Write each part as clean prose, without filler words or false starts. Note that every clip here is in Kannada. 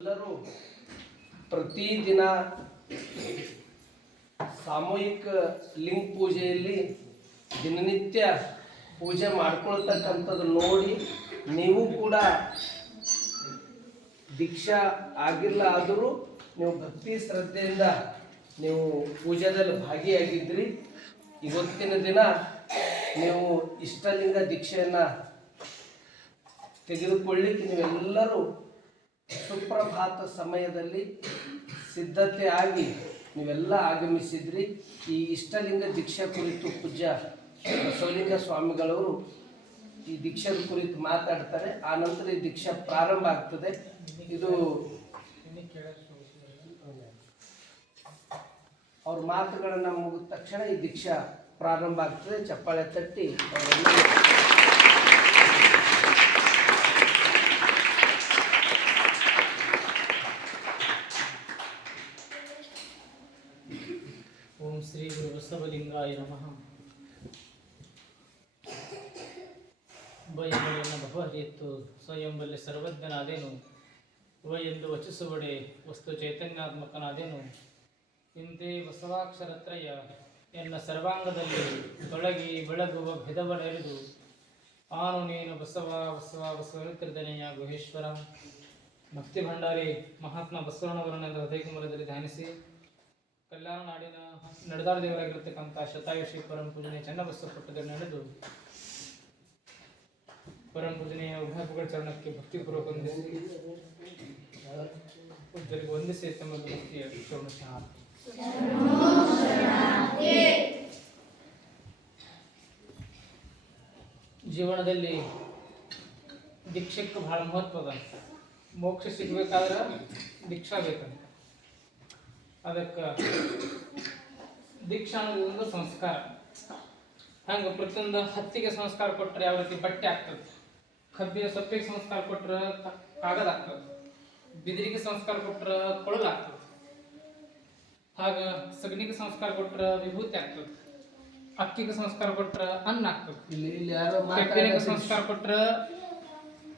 ಎಲ್ಲರೂ ಪ್ರತಿದಿನ ಸಾಮೂಹಿಕ ಲಿಂಗ ಪೂಜೆಯಲ್ಲಿ ದಿನನಿತ್ಯ ಪೂಜೆ ಮಾಡ್ಕೊಳ್ತಕ್ಕಂಥದ್ದು ನೋಡಿ ನೀವು ಕೂಡ ದೀಕ್ಷಾ ಆಗಿಲ್ಲ ಆದರೂ ನೀವು ಭಕ್ತಿ ಶ್ರದ್ಧೆಯಿಂದ ನೀವು ಪೂಜೆದಲ್ಲಿ ಭಾಗಿಯಾಗಿದ್ರಿ. ಇವತ್ತಿನ ದಿನ ನೀವು ಇಷ್ಟಲಿಂಗ ದೀಕ್ಷೆಯನ್ನು ತೆಗೆದುಕೊಳ್ಳಿಕ್ಕೆ ನೀವೆಲ್ಲರೂ ಸುಪ್ರಭಾತ ಸಮಯದಲ್ಲಿ ಸಿದ್ಧತೆ ಆಗಿ ನೀವೆಲ್ಲ ಆಗಮಿಸಿದ್ರಿ. ಈ ಇಷ್ಟಲಿಂಗ ದೀಕ್ಷಾ ಕುರಿತು ಪೂಜ್ಯ ಬಸವಲಿಂಗ ಸ್ವಾಮಿಗಳವರು ಈ ದೀಕ್ಷಾದ ಕುರಿತು ಮಾತಾಡ್ತಾರೆ. ಆ ನಂತರ ಈ ದೀಕ್ಷಾ ಪ್ರಾರಂಭ ಆಗ್ತದೆ. ಇದು ಅವ್ರ ಮಾತುಗಳನ್ನು ಮುಗಿದ ತಕ್ಷಣ ಈ ದೀಕ್ಷಾ ಪ್ರಾರಂಭ ಆಗ್ತದೆ. ಚಪ್ಪಾಳೆ ತಟ್ಟಿ ಓಂ ಶ್ರೀ ಗುರು ಬಸವಲಿಂಗಾಯ ನಮಃ. ಬಯಂಬಲಿನ ಭವಹರಿಯತ್ತು ಸ್ವಯಂಬಲ್ಲಿ ಸರ್ವಜ್ಞನಾದೇನು ಎಂದು ವಚಿಸುವಡೆ ವಸ್ತು ಚೈತನ್ಯಾತ್ಮಕನಾದೇನು. ಇಂದೇ ಬಸವಾಕ್ಷರತ್ರಯ ಎನ್ನ ಸರ್ವಾಂಗದಲ್ಲಿ ತೊಳಗಿ ಬೆಳಗುವ ಭೇದವನೆರೆದು ಆನು ನೀನು ಬಸವ ಬಸವ ಬಸವನಿತ್ಯದನೆಯ ಗುಹೇಶ್ವರ. ಭಕ್ತಿ ಭಂಡಾರಿ ಮಹಾತ್ಮ ಬಸವಣ್ಣವರನ್ನ ಹೃದಯ ಕುಮಾರದಲ್ಲಿ ಧ್ಯಾನಿಸಿ ಕಲ್ಯಾಣ ನಾಡಿನ ನಡೆದಾಳ ದೇವರಾಗಿರತಕ್ಕಂಥ ಶತಾಯುಷಿ ಪರಂ ಪೂಜನೆ ಚನ್ನಬಸವ ಪಟ್ಟದಲ್ಲಿ ನಡೆದು ಪರಂ ಪೂಜನೆಯ ಉಭಯಪುಗಳ ಚರಣಕ್ಕೆ ಭಕ್ತಿಪೂರ್ವಕ ವಂದಿಸಿ ತಮ್ಮ ಭಕ್ತಿಯ ಶರಣ. ಜೀವನದಲ್ಲಿ ದೀಕ್ಷಕ್ಕೆ ಬಹಳ ಮಹತ್ವದ. ಮೋಕ್ಷ ಸಿಗಬೇಕಾದ್ರೆ ದೀಕ್ಷಾ ಬೇಕಂತ. ಅದಕ್ಕೆ ದೀಕ್ಷಾ ಅನ್ನೋದು ಒಂದು ಸಂಸ್ಕಾರ. ಹಂಗೆ ಪ್ರತಿಯೊಂದು ಹತ್ತಿಗೆ ಸಂಸ್ಕಾರ ಕೊಟ್ಟರೆ ಯಾವ ರೀತಿ ಬಟ್ಟೆ ಆಗ್ತದೆ, ಕಬ್ಬಿನ ಸೊಪ್ಪಿಗೆ ಸಂಸ್ಕಾರ ಕೊಟ್ಟರೆ ಕಾಗದ ಆಗ್ತದೆ, ಬಿದಿರಿಗೆ ಸಂಸ್ಕಾರ ಕೊಟ್ಟರೆ ಕೊಳಲು ಆಗ್ತದೆ, ಹಾಗ ಸಗಣಿಗೆ ಸಂಸ್ಕಾರ ಕೊಟ್ಟರೆ ವಿಭೂತಿ ಆಗ್ತದೆ, ಅಕ್ಕಿಗೆ ಸಂಸ್ಕಾರ ಕೊಟ್ಟರೆ ಅನ್ನ ಆಗ್ತದೆ, ಕಬ್ಬಿನಿಗೆ ಸಂಸ್ಕಾರ ಕೊಟ್ಟರೆ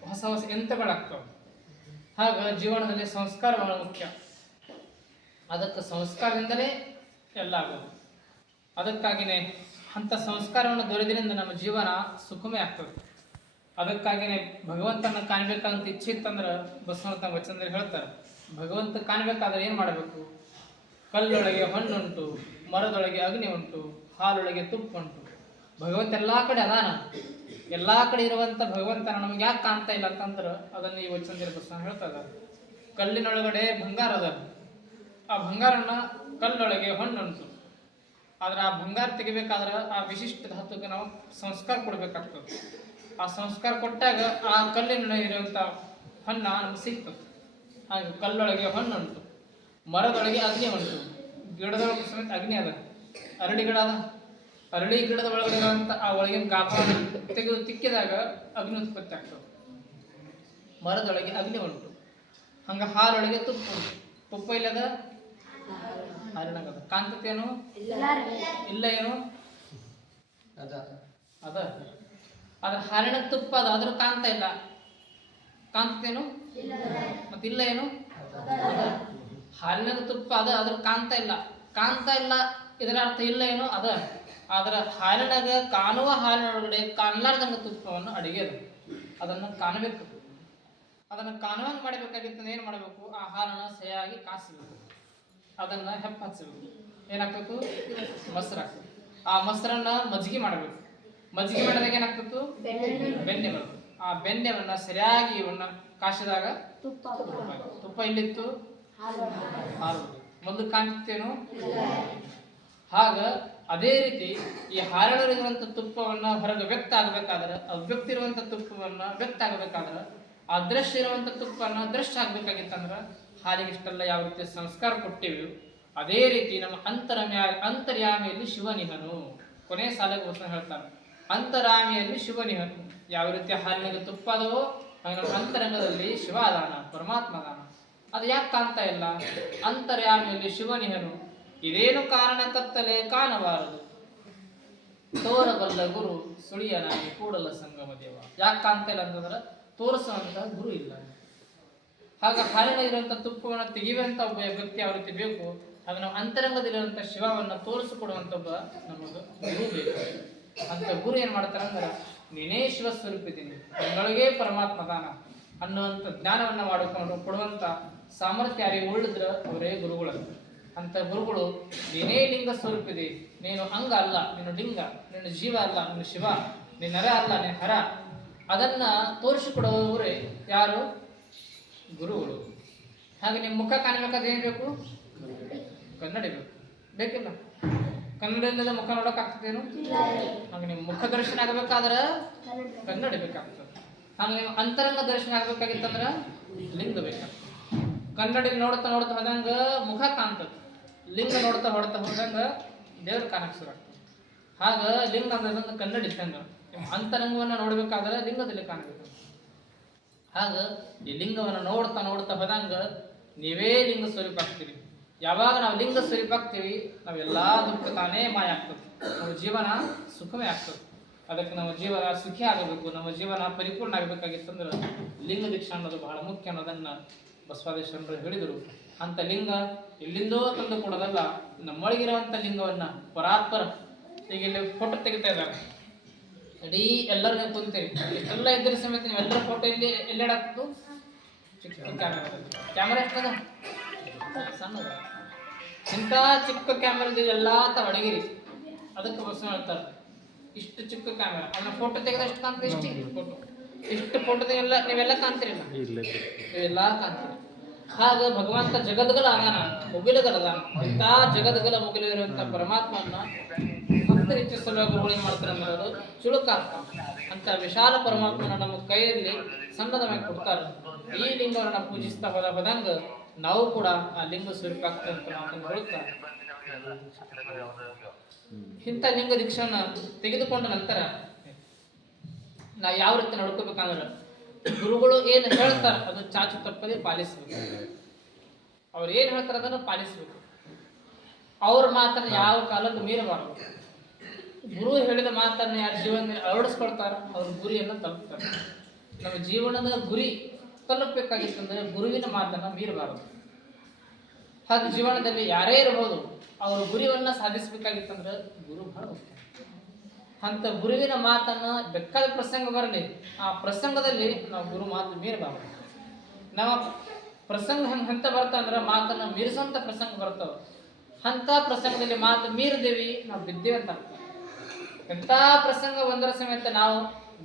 ಹೊಸ ಹೊಸ ಯಂತ್ರಗಳಾಗ್ತವೆ. ಹಾಗ ಜೀವನದಲ್ಲಿ ಸಂಸ್ಕಾರ ಬಹಳ ಮುಖ್ಯ. ಅದಕ್ಕೆ ಸಂಸ್ಕಾರದಿಂದಲೇ ಎಲ್ಲ ಆಗೋದು. ಅದಕ್ಕಾಗಿಯೇ ಅಂಥ ಸಂಸ್ಕಾರವನ್ನು ದೊರೆದಿನಿಂದ ನಮ್ಮ ಜೀವನ ಸುಖಮೇ ಆಗ್ತದೆ. ಅದಕ್ಕಾಗಿಯೇ ಭಗವಂತನ ಕಾಣಬೇಕಂತ ಇಚ್ಛೆ ಇತ್ತಂದ್ರೆ ಬಸವಣ್ಣ ತಮ್ಮ ವಚನದಲ್ಲಿ ಹೇಳ್ತಾರೆ, ಭಗವಂತ ಕಾಣಬೇಕಾದ್ರೆ ಏನು ಮಾಡಬೇಕು? ಕಲ್ಲೊಳಗೆ ಹಣ್ಣುಂಟು, ಮರದೊಳಗೆ ಅಗ್ನಿ ಉಂಟು, ಹಾಲೊಳಗೆ ತುಪ್ಪ ಉಂಟು. ಭಗವಂತ ಎಲ್ಲ ಕಡೆ ಅದಾನ. ಎಲ್ಲ ಕಡೆ ಇರುವಂಥ ಭಗವಂತನ ನಮ್ಗೆ ಯಾಕೆ ಕಾಣ್ತಾ ಇಲ್ಲ ಅಂತಂದ್ರೆ ಅದನ್ನು ಈ ವಚನದಲ್ಲಿ ಬಸವಣ್ಣ ಹೇಳ್ತಾ ಇದ್ದಾರೆ. ಕಲ್ಲಿನೊಳಗಡೆ ಬಂಗಾರ ಅದ, ಆ ಬಂಗಾರನ ಕಲ್ಲೊಳಗೆ ಹೊಣ್ಣುಂಟು. ಆದ್ರೆ ಆ ಬಂಗಾರ ತೆಗಿಬೇಕಾದ್ರೆ ಆ ವಿಶಿಷ್ಟ ಧಾತುಗೆ ನಾವು ಸಂಸ್ಕಾರ ಕೊಡ್ಬೇಕಾಗ್ತದೆ. ಆ ಸಂಸ್ಕಾರ ಕೊಟ್ಟಾಗ ಆ ಕಲ್ಲಿನೊಳಗೆ ಇರುವಂಥ ಹೊನ್ನ ನಮ್ಗೆ ಸಿಗ್ತದೆ. ಹಾಗೆ ಕಲ್ಲೊಳಗೆ ಹೊಣ್ಣುಂಟು, ಮರದೊಳಗೆ ಅಗ್ನಿ ಉಂಟು, ಗಿಡದೊಳಗೆ ಸಮೇತ ಅಗ್ನಿ ಅದ. ಅರಳಿ ಗಿಡ ಅದ, ಅರಳಿ ಗಿಡದ ಒಳಗಡೆ ಇರುವಂಥ ಆ ಒಳಗಿನ ಗಾತ್ರ ತೆಗೆದು ತಿಕ್ಕಿದಾಗ ಅಗ್ನಿ ಉತ್ಪತ್ತಿ ಆಗ್ತದೆ. ಮರದೊಳಗೆ ಅಗ್ನಿ ಉಂಟು. ಹಂಗೆ ಹಾಲೊಳಗೆ ತುಪ್ಪ ಉಂಟು. ತುಪ್ಪ ಇಲ್ಲದ ಹಾಲಿನಾಗದ. ಕಾಂತತೇನು ಇಲ್ಲ, ಏನು ಅದ ಅದ. ಅದ್ರ ಹಾಲಿನ ತುಪ್ಪ ಅದ, ಅದ್ರ ಕಾಂತ ಇಲ್ಲ. ಕಾಂತತೇನು ಮತ್ತಿಲ್ಲ, ಏನು ಅದ. ಹಾಲಿನ ತುಪ್ಪ ಅದ, ಅದ್ರ ಕಾಂತ ಇಲ್ಲ. ಕಾಂತ ಇಲ್ಲ ಇದರ ಅರ್ಥ ಇಲ್ಲ, ಏನು ಅದ. ಆದ್ರೆ ಹಾಲಿನಾಗ ಕಾಣುವ ಹಾಲಿನೊಳಗಡೆ ಕಾಣಲಾರ್ದಂಗ ತುಪ್ಪವನ್ನು ಅಡಿಗೆದು ಅದನ್ನು ಕಾಣಬೇಕು. ಅದನ್ನು ಕಾಣುವಂಗೆ ಮಾಡಬೇಕಾಗಿತ್ತು. ಏನು ಮಾಡಬೇಕು? ಆ ಹಾಲನ್ನು ಸರಿಯಾಗಿ ಕಾಸಬೇಕು, ಅದನ್ನು ಹೆಪ್ಪ ಹಚ್ಚಬೇಕು. ಏನಾಗ್ಬೇಕು? ಮೊಸರಾಗ್ತದೆ. ಆ ಮೊಸರನ್ನು ಮಜ್ಜಿಗೆ ಮಾಡಬೇಕು. ಮಜ್ಜಿಗೆ ಮಾಡಿದಾಗ ಏನಾಗ್ತಿತ್ತು? ಬೆಣ್ಣೆ ಬರ್ತದೆ. ಆ ಬೆಣ್ಣೆವನ್ನು ಸರಿಯಾಗಿ ಇವನ್ನ ಕಾಸಿದಾಗ ತುಪ್ಪ ಇಲ್ಲಿತ್ತು, ಹಾಲು ಮೊದಲು ಕಾಣ್ತೇನು. ಹಾಗ ಅದೇ ರೀತಿ ಈ ಹಾಲಿನಲ್ಲಿರುವಂಥ ತುಪ್ಪವನ್ನು ಹೊರಗೆ ವ್ಯಕ್ತ ಆಗಬೇಕಾದ್ರೆ, ಅವ್ಯಕ್ತ ಇರುವಂಥ ತುಪ್ಪವನ್ನು ವ್ಯಕ್ತ ಆಗಬೇಕಾದ್ರೆ, ಅದೃಶ್ಯ ಇರುವಂಥ ತುಪ್ಪವನ್ನು ದೃಶ್ಯ ಆಗ್ಬೇಕಾಗಿತ್ತಂದ್ರೆ ಹಾಲಿಗೆ ಇಷ್ಟೆಲ್ಲ ಯಾವ ರೀತಿ ಸಂಸ್ಕಾರ ಕೊಟ್ಟಿವಿ, ಅದೇ ರೀತಿ ನಮ್ಮ ಅಂತರ್ಯಾಮಿಯಲ್ಲಿ ಶಿವನಿಹನು. ಕೊನೆ ಸಾಲಿಗೆ ವಚನ ಹೇಳ್ತಾರೆ, ಅಂತರಾಮಿಯಲ್ಲಿ ಶಿವನಿಹನು. ಯಾವ ರೀತಿ ಹಾಲಿನಾಗ ತುಪ್ಪ ಅದವೋ ಹಾಗೆ ನಮ್ಮ ಅಂತರಂಗದಲ್ಲಿ ಶಿವ ಅದಾನ, ಪರಮಾತ್ಮ ಅದಾನ. ಅದು ಯಾಕೆ ಕಾಣ್ತಾ ಇಲ್ಲ? ಅಂತರ್ಯಾಮಿಯಲ್ಲಿ ಶಿವನಿಹನು. ಇದೇನು ಕಾರಣ ಕತ್ತಲೆ ಕಾಣಬಾರದು, ತೋರಬಲ್ಲ ಗುರು ಸುಳಿಯನಾಗಿ ಕೂಡಲ ಸಂಗಮ ದೇವ. ಯಾಕೆ ಕಾಣ್ತಾ ಇಲ್ಲ ಅಂತಂದ್ರೆ ತೋರಿಸುವಂತ ಗುರು ಇಲ್ಲ. ಆಗ ಹಾಲಿನಲ್ಲಿರುವಂಥ ತುಪ್ಪವನ್ನು ತೆಗೆಯುವಂಥ ಒಬ್ಬ ವ್ಯಕ್ತಿ ಯಾವ ರೀತಿ ಬೇಕು, ಆಗ ನಾವು ಅಂತರಂಗದಲ್ಲಿರುವಂಥ ಶಿವವನ್ನು ತೋರಿಸಿಕೊಡುವಂಥ ಒಬ್ಬ ನಮಗೆ ಗುರು ಬೇಕು. ಅಂತ ಗುರು ಏನ್ ಮಾಡ್ತಾರ ಅಂದ್ರೆ, ನೀನೇ ಶಿವ ಸ್ವರೂಪಿದ್ದೀನಿ, ನಿನ್ನೊಳಗೆ ಪರಮಾತ್ಮ ದಾನ ಅನ್ನುವಂಥ ಜ್ಞಾನವನ್ನ ಮಾಡಿಕೊಂಡು ಕೊಡುವಂತ ಸಾಮರ್ಥ್ಯ ಯಾರಿಗೆ ಉಳಿದ್ರ ಅವರೇ ಗುರುಗಳು. ಅಂತ ಗುರುಗಳು ನೀನೇ ಲಿಂಗ ಸ್ವರೂಪಿದೆ, ನೀನು ಅಂಗ ಅಲ್ಲ, ನೀನು ಲಿಂಗ, ನಿನ್ನ ಜೀವ ಅಲ್ಲ, ನಿನ್ನ ಶಿವ, ನಿನ್ನ ನರ ಅಲ್ಲ, ನಿನ್ನ ಹರ, ಅದನ್ನ ತೋರಿಸಿಕೊಡುವವರೇ ಯಾರು? ಗುರುಗಳು. ಹಾಗೆ ನಿಮ್ಮ ಮುಖ ಕಾಣಬೇಕಾದ್ರೆ ಏನ್ ಬೇಕು? ಕನ್ನಡಿ ಬೇಕು, ಬೇಕಿಲ್ಲ? ಕನ್ನಡ ಇಲ್ಲದ ಮುಖ ನೋಡಕ್ ಆಗ್ತದೇನು? ಹಾಗೆ ನಿಮ್ಮ ಮುಖ ದರ್ಶನ ಆಗಬೇಕಾದ್ರ ಕನ್ನಡಿ ಬೇಕಾಗ್ತದೆ. ಹಾಗೆ ನಿಮ್ಮ ಅಂತರಂಗ ದರ್ಶನ ಆಗ್ಬೇಕಾಗಿತ್ತಂದ್ರ ಲಿಂಗ ಬೇಕಾಗ್ತದೆ. ಕನ್ನಡಿ ನೋಡ್ತಾ ನೋಡ್ತಾ ಹೋದಂಗ ಮುಖ ಕಾಣ್ತದೆ, ಲಿಂಗ ನೋಡ್ತಾ ಹೊಡ್ತಾ ಹೋದಂಗ ದೇವ್ರ ಕಾಣಕ್ ಶುರು ಆಗ್ತದೆ. ಹಾಗ ಲಿಂಗ ಅಂದ್ರೆ ಕನ್ನಡಿ ಇದ್ದಂಗ, ಅಂತರಂಗವನ್ನ ನೋಡ್ಬೇಕಾದ್ರೆ ಲಿಂಗದಲ್ಲಿ ಕಾಣಬೇಕು. ಹಾಗ ಈ ಲಿಂಗವನ್ನ ನೋಡ್ತಾ ನೋಡ್ತಾ ಹೋದಂಗ ನೀವೇ ಲಿಂಗ ಸ್ವರೂಪ ಆಗ್ತೀರಿ. ಯಾವಾಗ ನಾವು ಲಿಂಗ ಸ್ವರೂಪ ಆಗ್ತೀವಿ, ನಾವೆಲ್ಲಾ ದುಃಖ ತಾನೇ ಮಾಯ ಆಗ್ತದೆ, ನಮ್ಮ ಜೀವನ ಸುಖಮೇ ಆಗ್ತದೆ. ಅದಕ್ಕೆ ನಮ್ಮ ಜೀವನ ಸುಖಿ ಆಗಬೇಕು, ನಮ್ಮ ಜೀವನ ಪರಿಪೂರ್ಣ ಆಗಬೇಕಾಗಿತ್ತಂದ್ರೆ ಲಿಂಗ ದೀಕ್ಷಾ ಅನ್ನೋದು ಬಹಳ ಮುಖ್ಯ ಅನ್ನೋದನ್ನ ಬಸವಾದೇಶ್ವರರು ಹೇಳಿದರು. ಅಂತ ಲಿಂಗ ಎಲ್ಲಿಂದೋ ತಂದು ಕೊಡೋದಲ್ಲ, ನಮ್ಮೊಳಗಿರುವಂತ ಲಿಂಗವನ್ನ ಪರಾತ್ಪರ. ಈಗ ಇಲ್ಲಿ ಫೋಟೋ ತೆಗಿತಾ ಇದ್ದಾರೆ, ಇಡೀ ಎಲ್ಲರಿಗೂ ಕುಂತೇವೆ, ಇಷ್ಟೆಲ್ಲ ಇದ್ರ ಸಮೇತ ನೀವೆಲ್ಲರ ಫೋಟೋ ಎಲ್ಲೆಡಾಕ್ತು? ಚಿಕ್ಕ ಕ್ಯಾಮರಾ ಎಷ್ಟದ? ಸಣ್ಣದ. ಇಂಥ ಚಿಕ್ಕ ಕ್ಯಾಮರಾ ಎಲ್ಲಾ ಒಣಗಿರಿ, ಅದಕ್ಕೆ ಬಸ್ ಹೇಳ್ತಾರೆ ಇಷ್ಟು ಚಿಕ್ಕ ಕ್ಯಾಮರಾ. ಅವನ ಫೋಟೋ ತೆಗೆದ ಎಷ್ಟು ಕಾಣ್ತದೆ? ಇಷ್ಟು ಫೋಟೋ ನೀವೆಲ್ಲ ಕಾಣ್ತೀರಿಲ್ಲ, ನೀವೆಲ್ಲ ಕಾಣ್ತೀರಿ. ಹಾಗ ಭಗವಂತ ಜಗದ್ಗಲ ಅದಾನ, ಮುಗಿಲಗಲ ಅದಾನ. ಇಂಥ ಜಗದ್ಗಲ ಮುಗಿಲಿರುವಂತ ಪರಮಾತ್ಮನ್ನ ಭಕ್ತ ರೀತಿಯ ಸಲುವಾಗಿ ಏನ್ ಮಾಡ್ತಾರೆ ಅನ್ನೋದು ಚುಳುಕಾರ್ಥ. ಅಂತ ವಿಶಾಲ ಪರಮಾತ್ಮನ ನಮ್ಮ ಕೈಯಲ್ಲಿ ಸಣ್ಣದ ಮೇಲೆ ಕೊಡ್ತಾರೆ. ಈ ಲಿಂಗವನ್ನ ಪೂಜಿಸ್ತಾ ಹೋದಂಗ ನಾವು ಕೂಡ ಆ ಲಿಂಗ ಸ್ವರೂಪ ಆಗ್ತದೆ ಅಂತ ನಾವು ಹೇಳುತ್ತಾ, ಇಂಥ ಲಿಂಗ ದೀಕ್ಷಾನ ತೆಗೆದುಕೊಂಡ ನಂತರ ನಾವು ಯಾವ ರೀತಿ ನಡ್ಕೋಬೇಕಂದ್ರೆ, ಗುರುಗಳು ಏನು ಹೇಳ್ತಾರೆ ಅದು ಚಾಚು ತಪ್ಪದೆ ಪಾಲಿಸ್ಬೇಕು. ಅವ್ರು ಏನು ಹೇಳ್ತಾರೆ ಅದನ್ನು ಪಾಲಿಸ್ಬೇಕು. ಅವ್ರ ಮಾತನ್ನ ಯಾವ ಕಾಲಕ್ಕೂ ಮೀರಬಾರದು. ಗುರು ಹೇಳಿದ ಮಾತನ್ನ ಯಾರು ಜೀವನದಲ್ಲಿ ಅಳವಡಿಸ್ಕೊಳ್ತಾರ ಅವ್ರ ಗುರಿಯನ್ನು ತಲುಪ್ತಾರೆ. ನಮ್ಮ ಜೀವನದ ಗುರಿ ತಲುಪಬೇಕಾಗಿತ್ತಂದ್ರೆ ಗುರುವಿನ ಮಾತನ್ನ ಮೀರಬಾರದು. ಹಾಗೆ ಜೀವನದಲ್ಲಿ ಯಾರೇ ಇರಬಹುದು, ಅವ್ರ ಗುರಿಯನ್ನ ಸಾಧಿಸಬೇಕಾಗಿತ್ತಂದ್ರೆ ಗುರು ಬಹಳ ಮುಖ್ಯ. ಅಂತ ಗುರುವಿನ ಮಾತನ್ನ ಬೇಕಾದ ಪ್ರಸಂಗ ಬರಲಿ, ಆ ಪ್ರಸಂಗದಲ್ಲಿ ನಾವು ಗುರು ಮಾತು ಮೀರಬಾರದು. ನಮ್ಮ ಪ್ರಸಂಗ ಹಂತ ಬರ್ತಾ ಮಾತನ್ನ ಮೀರಿಸಂತ ಪ್ರಸಂಗ ಬರ್ತಾವ. ಅಂತ ಪ್ರಸಂಗದಲ್ಲಿ ಮಾತು ಮೀರಿದೇವಿ, ನಾವು ಬಿದ್ದೇವೆ ಅಂತ ಅರ್ಥ. ಎಂಥ ಪ್ರಸಂಗ ಬಂದರ ಸಮೇತ ನಾವು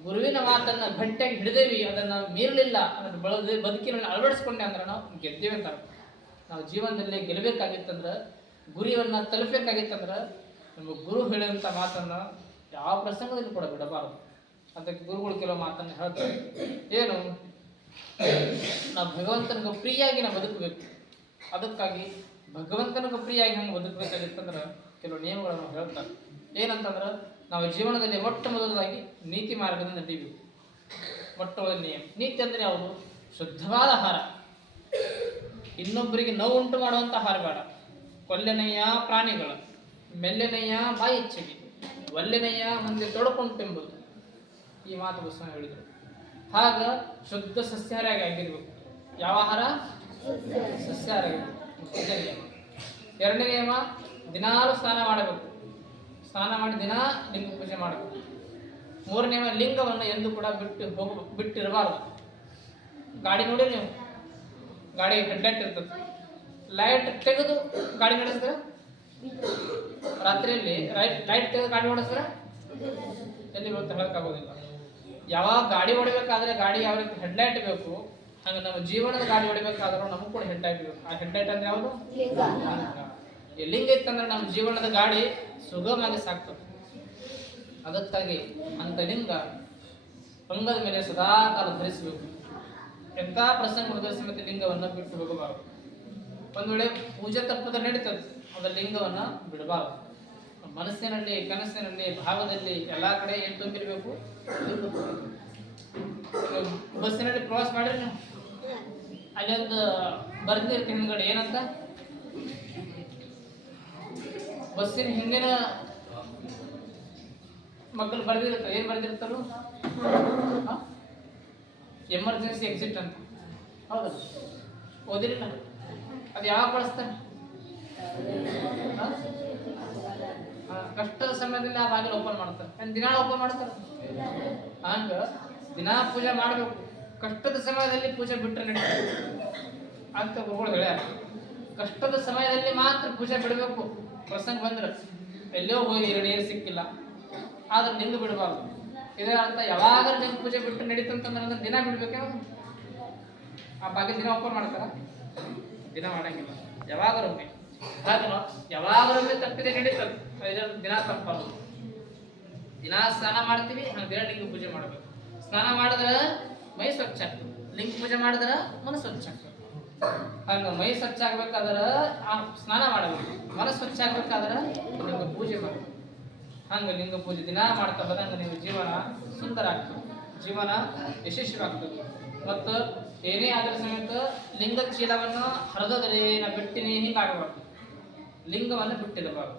ಗುರುವಿನ ಮಾತನ್ನ ಗಟ್ಟಿಯಾಗಿ ಹಿಡಿದೇವಿ, ಅದನ್ನ ಮೀರಲಿಲ್ಲ, ಅದನ್ನು ಬದುಕಿನಲ್ಲಿ ಅಳವಡಿಸ್ಕೊಂಡೆ ಅಂದ್ರೆ ನಾವು ಗೆದ್ದೇವೆ ಅಂತ ಅರ್ಥ. ನಾವು ಜೀವನದಲ್ಲಿ ಗೆಲ್ಲಬೇಕಾಗಿತ್ತಂದ್ರೆ, ಗುರಿಯನ್ನ ತಲುಪಬೇಕಾಗಿತ್ತಂದ್ರೆ, ನಮ್ಮ ಗುರು ಹೇಳುವಂಥ ಮಾತನ್ನ ಯಾವ ಪ್ರಸಂಗದಲ್ಲಿ ಕೂಡ ಬಿಡಬಾರದು. ಅದಕ್ಕೆ ಗುರುಗಳು ಕೆಲವು ಮಾತನ್ನು ಹೇಳ್ತಾರೆ. ಏನು? ನಾವು ಭಗವಂತನಿಗೆ ಪ್ರಿಯಾಗಿ ನಾವು ಬದುಕಬೇಕು. ಅದಕ್ಕಾಗಿ ಭಗವಂತನಿಗೆ ಪ್ರಿಯಾಗಿ ಹಂಗೆ ಬದುಕಬೇಕಾಗಿತ್ತಂದ್ರೆ ಕೆಲವು ನಿಯಮಗಳನ್ನು ಹೇಳ್ತಾರೆ. ಏನಂತಂದ್ರೆ, ನಾವು ಜೀವನದಲ್ಲಿ ಮೊಟ್ಟ ಮೊದಲಾಗಿ ನೀತಿ ಮಾರ್ಗದಿಂದ ನಡೀಬೇಕು. ಮೊಟ್ಟ ಮೊದಲ ನಿಯಮ ನೀತಿ ಅಂದ್ರೆ ಯಾವುದು? ಶುದ್ಧವಾದ ಆಹಾರ, ಇನ್ನೊಬ್ಬರಿಗೆ ನೋವು ಉಂಟು ಮಾಡುವಂಥ ಆಹಾರ ಬೇಡ. ಕೊಲ್ಲೆನಯ್ಯ ಪ್ರಾಣಿಗಳ, ಮೆಲ್ಲೆನಯ್ಯ ಬಾಯಿ ಇಚ್ಛೆಗೆ, ಒಲ್ಲೆನಯ್ಯ ಮುಂದೆ ತೊಡ್ಕೊಂಟೆಂಬುದು. ಈ ಮಾತು ಬಸವ ಹೇಳಿದರು. ಹಾಗ ಶುದ್ಧ ಸಸ್ಯಾಹಾರಿ ಆಗಿರ್ಬೇಕು. ಯಾವ ಆಹಾರ? ಸಸ್ಯಾಹಾರಿ ಆಗಿರ್ಬೇಕು. ಎರಡನೇ ನಿಯಮ, ದಿನಾಲು ಸ್ನಾನ ಮಾಡಬೇಕು. ಸ್ನಾನ ಮಾಡಿ ದಿನ ಲಿಂಗ ಪೂಜೆ ಮಾಡಬೇಕು. ಮೂರನೇ ನಿಯಮ, ಲಿಂಗವನ್ನು ಎಂದು ಕೂಡ ಬಿಟ್ಟಿರಬಾರ್ದು. ಗಾಡಿ ನೋಡಿ ನೀವು, ಗಾಡಿ ಹೆಡ್ಲೈಟ್ ಇರ್ತದೆ, ಲೈಟ್ ತೆಗೆದು ಗಾಡಿ ನಡೆಸಿದ್ರೆ, ರಾತ್ರಿಯಲ್ಲಿ ಲೈಟ್ ತೆಗೆದು ಗಾಡಿ ಓಡಿಸಿದ್ರೆ ಎಲ್ಲಿ ಬರುತ್ತೆ ಹೇಳಕ್ಕಾಗೋದಿಲ್ಲ. ಯಾವಾಗ ಗಾಡಿ ಹೊಡಿಬೇಕಾದ್ರೆ ಗಾಡಿ ಯಾವ ರೀತಿ ಹೆಡ್ಲೈಟ್ ಬೇಕು, ಹಂಗೆ ನಮ್ಮ ಜೀವನದ ಗಾಡಿ ಹೊಡಿಬೇಕಾದ್ರೂ ನಮಗೂ ಕೂಡ ಹೆಡ್ಲೈಟ್ ಬೇಕು. ಆ ಹೆಡ್ಲೈಟ್ ಅಂದ್ರೆ ಯಾವುದು? ಈ ಲಿಂಗ ಇತ್ತಂದ್ರೆ ನಮ್ಮ ಜೀವನದ ಗಾಡಿ ಸುಗಮವಾಗಿ ಸಾಕ್ತದೆ. ಅದಕ್ಕಾಗಿ ಅಂತ ಲಿಂಗ ಅಂಗದ ಮೇಲೆ ಸದಾ ಕಾಲ ಧರಿಸಬೇಕು. ಎಂಥ ಪ್ರಸಂಗ ಸಮೇತ ಲಿಂಗವನ್ನು ಬಿಟ್ಟು ಹೋಗಬಾರದು. ಒಂದು ವೇಳೆ ಪೂಜೆ ತಪ್ಪದ ನಡೀತದೆ, ಅದರ ಲಿಂಗವನ್ನು ಬಿಡಬಾರದು. ಮನಸ್ಸಿನಲ್ಲಿ, ಕನಸಿನಲ್ಲಿ, ಭಾವದಲ್ಲಿ ಎಲ್ಲ ಕಡೆ ಏನು ತುಂಬಿರಬೇಕು? ಬಸ್ಸಿನಲ್ಲಿ ಪ್ರವಾಸ ಮಾಡಿರಿ ನೀವು, ಅಲ್ಲಿ ಒಂದು ಬರ್ದಿರ್ತೀವಿ ಹಿಂದ್ಗಡೆ, ಏನಂತ? ಬಸ್ಸಿನ ಹಿಂದಿನ ಮಕ್ಕಳು ಬರ್ದಿರ್ತಾರೆ. ಏನು ಬರ್ದಿರ್ತಾರು? ಎಮರ್ಜೆನ್ಸಿ ಎಕ್ಸಿಟ್ ಅಂತ. ಹೌದಾ? ಓದಿರಲಿಲ್ಲ. ಅದು ಯಾವಾಗ ಬಳಸ್ತಾನೆ? ಕಷ್ಟದ ಸಮಯದಲ್ಲಿ ಆ ಬಾಗಿಲು ಓಪನ್ ಮಾಡ್ತಾರೆ. ದಿನ ಓಪನ್ ಮಾಡ್ತಾರೆ. ಹಂಗ ದಿನಾ ಪೂಜೆ ಮಾಡಬೇಕು. ಕಷ್ಟದ ಸಮಯದಲ್ಲಿ ಪೂಜೆ ಬಿಟ್ಟರೆ ನಡೀತದೆ ಅಂತ ಗುರುಗಳು ಹೇಳ್ಯಾರ. ಕಷ್ಟದ ಸಮಯದಲ್ಲಿ ಮಾತ್ರ ಪೂಜೆ ಬಿಡಬೇಕು. ಪ್ರಸಂಗ ಬಂದ್ರೆ ಎಲ್ಲೋ ಹೋಗಿ ನೀರು ಸಿಕ್ಕಿಲ್ಲ ಆದ್ರೆ ನಿಂದು ಬಿಡಬಾರ್ದು. ಇದರ ಅರ್ಥ ಯಾವಾಗ ನಿಂಗೆ ಪೂಜೆ ಬಿಟ್ಟು ನಡೀತಂತಂದ್ರೆ ದಿನ ಬಿಡ್ಬೇಕೆ? ಆ ಬಾಗಿಲು ದಿನ ಓಪನ್ ಮಾಡ್ತಾರ? ದಿನ ಮಾಡಂಗಿಲ್ಲ, ಯಾವಾಗರೊಮ್ಮೆ. ಹಾಗೆ ಯಾವಾಗರೊಮ್ಮೆ ತಪ್ಪಿದೆ ನಡೀತದೆ. ದಿನ ತಪ್ಪಲ್ಲ. ದಿನ ಸ್ನಾನ ಮಾಡ್ತೀವಿ, ದಿನ ಲಿಂಗ ಪೂಜೆ ಮಾಡಬೇಕು. ಸ್ನಾನ ಮಾಡಿದ್ರೆ ಮೈ ಸ್ವಚ್ಛ ಆಗ್ತದೆ, ಲಿಂಗ ಪೂಜೆ ಮಾಡಿದ್ರೆ ಮನಸ್ಸು ಸ್ವಚ್ಛ ಆಗ್ತದೆ. ಹಂಗ ಮೈ ಸ್ವಚ್ಛ ಆಗ್ಬೇಕಾದ್ರೆ ಆ ಸ್ನಾನ ಮಾಡಬೇಕು, ಮನಸ್ಸು ಸ್ವಚ್ಛ ಆಗ್ಬೇಕಾದ್ರೆ ಲಿಂಗ ಪೂಜೆ ಮಾಡಬೇಕು. ಹಂಗ ಲಿಂಗ ಪೂಜೆ ದಿನ ಮಾಡ್ತಾ ಹೋದಂಗ ನಿಮ್ಮ ಜೀವನ ಸುಂದರ ಆಗ್ತದೆ, ಜೀವನ ಯಶಸ್ವಿಯಾಗ್ತದೆ. ಮತ್ತು ಏನೇ ಆದ್ರ ಸಮೇತ ಲಿಂಗದ ಚೀಲವನ್ನು ಹರಿದೋದ್ರೆ ನಾ ಬಿಡ್ತೀನಿ ಹಿಂಗೆ ಆಗಬಾರ್ದು. ಲಿಂಗವನ್ನು ಬಿಟ್ಟಿರಬಾರ್ದು.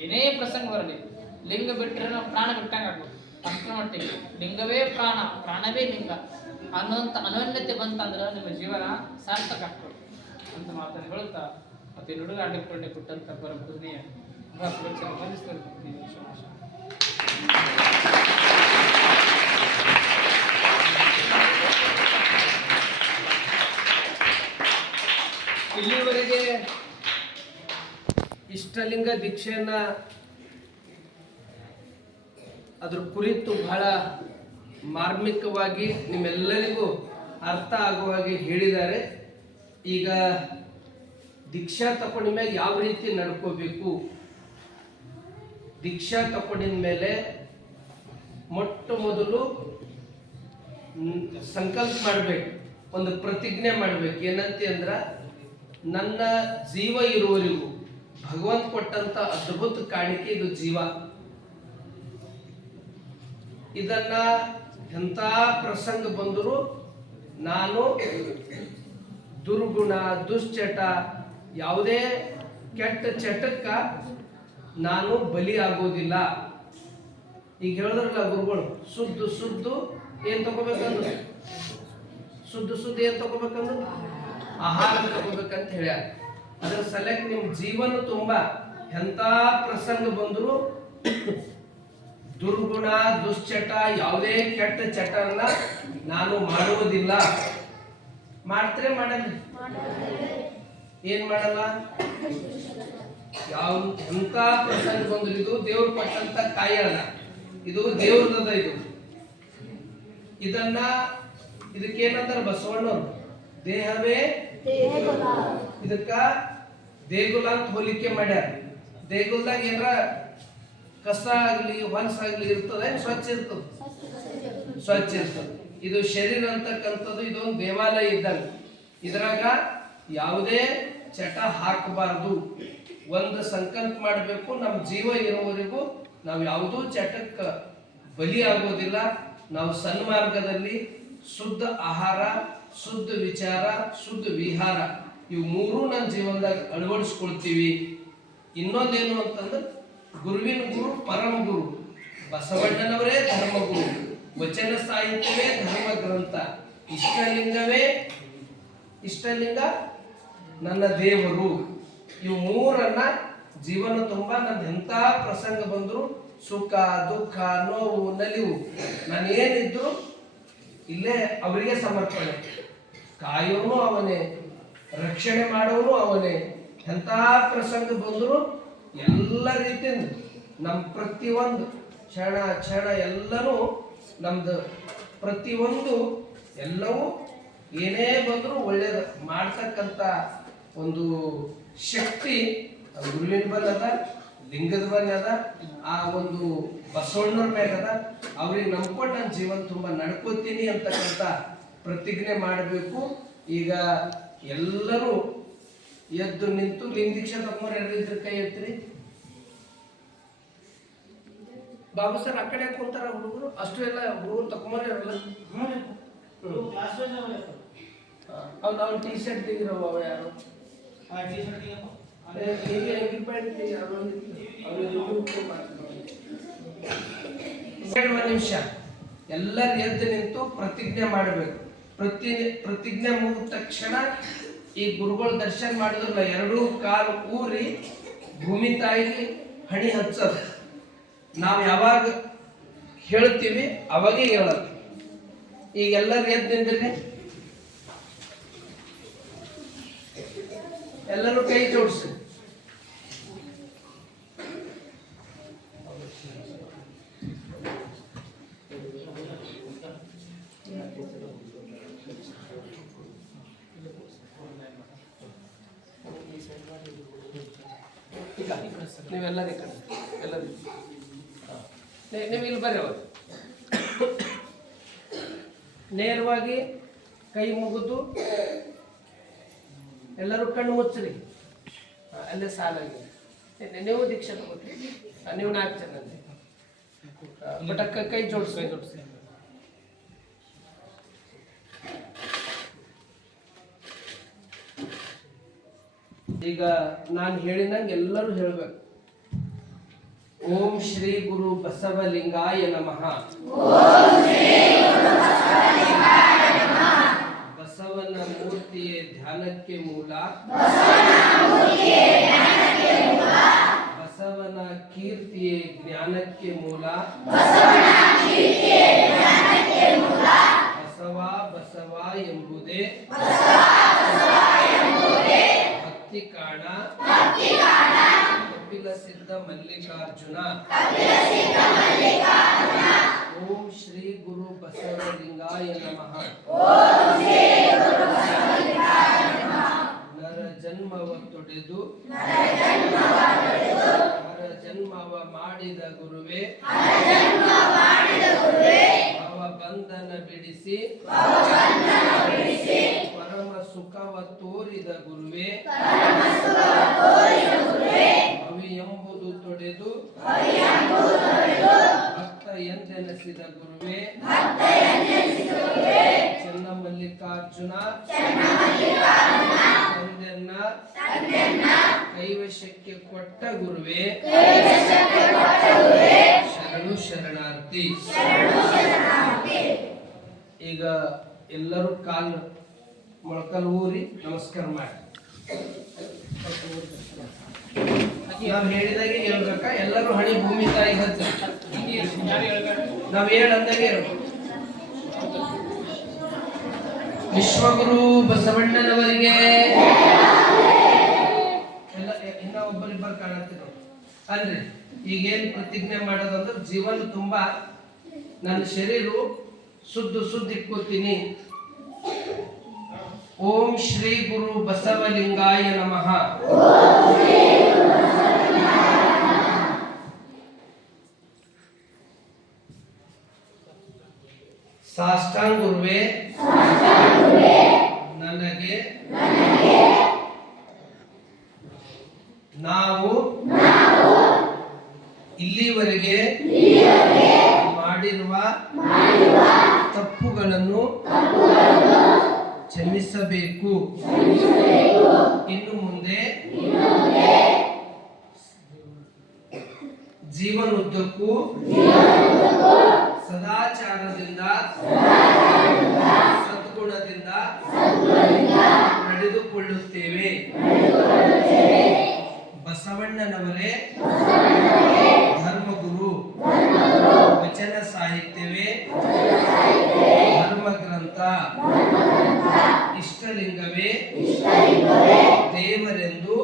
ಏನೇ ಪ್ರಸಂಗ ಬರಲಿ ಲಿಂಗ ಬಿಟ್ಟರೆ ನಾವು ಪ್ರಾಣ ಬಿಟ್ಟಂಗೆ ಆಗ್ಬೋದು. ಅಷ್ಟರ ಮಟ್ಟಿಗೆ ಲಿಂಗವೇ ಪ್ರಾಣ, ಪ್ರಾಣವೇ ಲಿಂಗ ಅನ್ನೋಂಥ ಅನನ್ಯತೆ ಬಂತಂದ್ರೆ ನಿಮ್ಮ ಜೀವನ ಸಾರ್ಥಕ ಆಗ್ತದೆ ಅಂತ ಮಾತನ್ನು ಹೇಳುತ್ತಾ ಮತ್ತೆ ಹುಡುಗ ಅಡ್ಡಿಕೊಂಡೆ ಕೊಟ್ಟಂತ ಬರ ಪೂರ್ಣಿಯ ಇಲ್ಲಿವರೆಗೆ ಇಷ್ಟಲಿಂಗ ದೀಕ್ಷೆಯನ್ನ ಅದ್ರ ಕುರಿತು ಬಹಳ ಮಾರ್ಮಿಕವಾಗಿ ನಿಮ್ಮೆಲ್ಲರಿಗೂ ಅರ್ಥ ಆಗುವ ಹಾಗೆ ಹೇಳಿದ್ದಾರೆ. ಈಗ ದೀಕ್ಷಾ ತಗೊಂಡ ಮೇಲೆ ಯಾವ ರೀತಿ ನಡ್ಕೋಬೇಕು, ದೀಕ್ಷಾ ತಗೊಂಡಿದ ಮೇಲೆ ಮೊಟ್ಟ ಮೊದಲು ಸಂಕಲ್ಪ ಮಾಡಬೇಕು, ಒಂದು ಪ್ರತಿಜ್ಞೆ ಮಾಡಬೇಕು. ಏನಂತ ಅಂದ್ರ ನನ್ನ ಜೀವ ಇರುವವರೆಗೂ ಭಗವಂತ ಕೊಟ್ಟಂತ ಅದ್ಭುತ ಕಾಣಿಕೆ ಇದು ಜೀವ. ಇದನ್ನ ಎಂಥ ಪ್ರಸಂಗ ಬಂದರೂ ನಾನು ದುರ್ಗುಣ ದುಶ್ಚಟ ಯಾವುದೇ ಕೆಟ್ಟ ಚಟಕ್ಕ ನಾನು ಬಲಿ ಆಗೋದಿಲ್ಲ. ಈಗ ಹೇಳಿದ್ರಲ್ಲ ಗುರುಗಳು, ಶುದ್ಧ ಏನ್ ತಗೋಬೇಕಂದ್ರೆ ಶುದ್ಧ ಏನ್ ತಗೋಬೇಕಂದ್ರೆ ಆಹಾರ ತಗೋಬೇಕಂತ ಹೇಳ್ಯಾರ. ಅದರ ಸಲಕ್ಕೆ ನಿಮ್ ಜೀವನ ತುಂಬಾ ಎಂಥ ಪ್ರಸಂಗ ಬಂದರೂ ದುರ್ಗುಣ ದುಶ್ಚಟ ಯಾವುದೇ ಕೆಟ್ಟ ಚಟನ ನಾನು ಮಾಡುವುದಿಲ್ಲ. ಮಾಡ್ತಾರೆ ಮಾಡಲ್ಲ? ಏನ್ ಮಾಡಲ್ಲ? ಯಾವ ಎಂತ ಪ್ರಸಂಗ ಬಂದ್ರು ಇದು ದೇವ್ರು ಕೊಟ್ಟಂತ ಕಾಯಿ ಅಲ್ಲ, ಇದು ದೇವ್ರದ. ಇದಕ್ಕೇನಂತಾರ ಬಸವಣ್ಣವ್ರು, ದೇಹವೇ ಇದಕ್ಕ ದೇಗುಲ ಅಂತ ಹೋಲಿಕೆ ಮಾಡ್ಯಾರ. ದೇಗುಲದಾಗ ಏನಾರ ಕಸ ಆಗ್ಲಿ ಹೊಲಸಾಗ್ಲಿ ಇರ್ತದೆ, ಸ್ವಚ್ಛ ಇರ್ತದೆ? ಸ್ವಚ್ಛ ಇರ್ತದೆ. ಇದು ಶರೀರ ಅಂತಕ್ಕಂಥದ್ದು ಇದೊಂದು ದೇವಾಲಯ ಇದ್ದಂಗ. ಇದ್ರಾಗ ಯಾವುದೇ ಚಟ ಹಾಕಬಾರ್ದು. ಒಂದು ಸಂಕಲ್ಪ ಮಾಡಬೇಕು, ನಮ್ಮ ಜೀವ ಇರುವವರೆಗೂ ನಾವು ಯಾವುದೂ ಚಟಕ್ಕೆ ಬಲಿ ಆಗೋದಿಲ್ಲ. ನಾವು ಸನ್ಮಾರ್ಗದಲ್ಲಿ ಶುದ್ಧ ಆಹಾರ, ಶುದ್ಧ ವಿಚಾರ, ಶುದ್ಧ ವಿಹಾರ ಇವು ಮೂರೂ ನನ್ನ ಜೀವನದಾಗ ಅಳವಡಿಸ್ಕೊಳ್ತೀವಿ. ಇನ್ನೊಂದೇನು ಅಂತಂದ್ರೆ ಗುರುವಿನ ಗುರು ಪರಮ ಗುರು ಬಸವಣ್ಣನವರೇ ಧರ್ಮಗುರು, ವಚನ ಸಾಹಿತ್ಯವೇ ಧರ್ಮ ಗ್ರಂಥ, ಇಷ್ಟಲಿಂಗ ನನ್ನ ದೇವರು. ಇವು ಮೂರನ್ನ ಜೀವನ ತುಂಬ ನನ್ನ ಎಂಥ ಪ್ರಸಂಗ ಬಂದ್ರು, ಸುಖ ದುಃಖ ನೋವು ನಲಿವು, ನಾನು ಏನಿದ್ರು ಇಲ್ಲೇ ಅವರಿಗೆ ಸಮರ್ಪಣೆ. ಕಾಯೋನು ಅವನೇ, ರಕ್ಷಣೆ ಮಾಡೋನು ಅವನೇ. ಎಂಥ ಪ್ರಸಂಗ ಬಂದ್ರು ಎಲ್ಲ ರೀತಿಯಿಂದ ನಮ್ಮ ಪ್ರತಿಯೊಂದು ಕ್ಷಣ ಎಲ್ಲನೂ ನಮ್ದು ಪ್ರತಿಯೊಂದು ಎಲ್ಲವೂ ಏನೇ ಬಂದರೂ ಒಳ್ಳೇದು ಮಾಡ್ತಕ್ಕಂಥ ಒಂದು ಶಕ್ತಿ ಗುರುವಿನ ಬಲ್ ಅದ, ಲಿಂಗದ ಬಲ್ ಅದ, ಆ ಒಂದು ಬಸವಣ್ಣವ್ರ ಮ್ಯಾಗ ಅದ. ಅವ್ರಿಗೆ ನಂಬ್ಕೊಂಡು ನನ್ನ ಜೀವನ ತುಂಬ ನಡ್ಕೋತೀನಿ ಅಂತಕ್ಕಂಥ ಪ್ರತಿಜ್ಞೆ ಮಾಡಬೇಕು. ಈಗ ಎಲ್ಲರೂ ಎದ್ದು ನಿಂತು ಲಿಂಗ ದೀಕ್ಷಾ ತಗೊಂಡ್ರೆ ಯಾರಿದ್ರ ಕೈ ಎತ್ತಿರಿ. ಬಾಬು ಸರ್ ಆ ಕಡೆ ಕುಂತಾರ ಹುಡುಗರು, ಅಷ್ಟು ಎಲ್ಲ ಹುಡುಗರು ತಗೊಂಬರಲ್ಲ. ಅವ್ನು ಟೀ ಶರ್ಟ್ ತೆಗಿರವ ಅವ ಯಾರು ನಿಮಿಷ ಎಲ್ಲರೂ ಎದ್ದು ನಿಂತು ಪ್ರತಿಜ್ಞೆ ಮಾಡಬೇಕು. ಪ್ರತಿಜ್ಞೆ ಮುಗಿದ ತಕ್ಷಣ ಈ ಗುರುಗಳು ದರ್ಶನ ಮಾಡಿದ್ರಲ್ಲ, ಎರಡೂ ಕಾಲು ಊರಿ ಭೂಮಿ ತಾಯಿಗೆ ಹಣಿ ಹಚ್ಚೋದು. ನಾವು ಯಾವಾಗ ಹೇಳ್ತೀವಿ ಅವಾಗೇ ಹೇಳೋದು. ಈಗ ಎಲ್ಲರೂ ಎದ್ದು ನಿಂದ್ರಿ, ಎಲ್ಲರೂ ಕೈ ಜೋಡಿಸಿ. ನೀವೆಲ್ಲರೂ ಈ ಕಡೆ, ಎಲ್ಲರೂ ನೀವು ಇಲ್ಲಿ ಬರ್ರಿ. ಅವರು ನೇರವಾಗಿ ಕೈ ಮುಗಿದು ಎಲ್ಲರೂ ಕಣ್ಣು ಮುಚ್ಚ್ರಿ. ಅಲ್ಲೇ ಸಾಲಾಗಿ ನೀವು ದೀಕ್ಷೆ ತಗೋರಿ. ನೀವು 4 ಜನ ಬಟ್ ಕೈ ಜೋಡಿಸಿ. ಈಗ ನಾನು ಹೇಳಿದಂಗೆ ಎಲ್ಲರೂ ಹೇಳ್ಬೇಕು. ಓಂ ಶ್ರೀ ಗುರು ಬಸವಲಿಂಗಾಯ ನಮಃ. ಬಸವನ ಮೂರ್ತಿಯೇ ಧ್ಯಾನಕ್ಕೆ ಮೂಲ. ಬಸವನ ಕೀರ್ತಿಯೇ ಜ್ಞಾನಕ್ಕೆ ಮೂಲ. ಬಸವ ಬಸವ ಎಂಬುದೇ ಭಕ್ತಿ ಕಾಣ. ಕಪಿಲ ಸಿದ್ಧ ಮಲ್ಲಿಕಾರ್ಜುನ. ಓಂ ಶ್ರೀ ಗುರು ಬಸವಲಿಂಗಾಯ ನಮಃ. ನರ ಜನ್ಮವ ತೊಡೆದು ನರ ಜನ್ಮವ ಮಾಡಿದ ಗುರುವೇ. ಭವ ಬಂಧನ ಬಿಡಿಸಿ ಪರಮ ಸುಖವ ತೋರಿದ ಗುರುವೇ. ಭವಿ ಎಂಬುದು ತೊಡೆದು ಭಕ್ತ ಎಂದೆನಿಸಿದ ಗುರುವೇ. ಚೆನ್ನಮಲ್ಲಿಕಾರ್ಜುನ ತಂದೆನ್ನ ಕೈವಶಕ್ಕೆ ಕೊಟ್ಟ ಗುರುವೇ. ಶರಣು ಶರಣಾರ್ಥಿ. ಈಗ ಎಲ್ಲರೂ ಕಾಲು ಮೊಳಕಲ್ ಊರಿ ನಮಸ್ಕಾರ ಮಾಡಿ. ನಾವು ಹೇಳಿದಾಗೆ ಹೇಳ್ಬೇಕಾ? ಎಲ್ಲರೂ ಹಣಿ ಭೂಮಿ ತಾಯಿ ಹಚ್ಚ. ನಾವ್ ಹೇಳಂದಾಗೆ ಹೇಳ್ಬೇಕು. ವಿಶ್ವಗುರು ಬಸವಣ್ಣನವರಿಗೆ. ಎಲ್ಲ ಇನ್ನ ಒಬ್ಬರಿಬ್ಬರು ಕಾಣತ್ತಿರೋ ಅಲ್ರಿ. ಈಗೇನ್ ಪ್ರತಿಜ್ಞೆ ಮಾಡೋದಂದ್ರೆ, ಜೀವನ ತುಂಬಾ ನನ್ನ ಶರೀರ ಶುದ್ಧ ಇಟ್ಕೋತೀನಿ. ಓಂ ಶ್ರೀ ಗುರು ಬಸವಲಿಂಗಾಯ ನಮಃ. ಸಾಷ್ಟಾಂಗ ಗುರುವೇ ನನಗೆ ನಾವು ಇಲ್ಲಿವರೆಗೆ ಮಾಡಿರುವ ತಪ್ಪುಗಳನ್ನು ಕ್ಷಮಿಸಬೇಕು. ಇನ್ನು ಮುಂದೆ ಜೀವನದುದ್ದಕ್ಕೂ ಸದಾಚಾರದಿಂದ ಸದ್ಗುಣದಿಂದ ನಡೆದುಕೊಳ್ಳುತ್ತೇವೆ. ಬಸವಣ್ಣನವರೇ ಧರ್ಮಗುರು. ವಚನ ಸಾಹಿತ್ಯವೇ ಧರ್ಮ ಗ್ರಂಥ. ಇಷ್ಟಲಿಂಗವೇ ದೇವರೆಂದು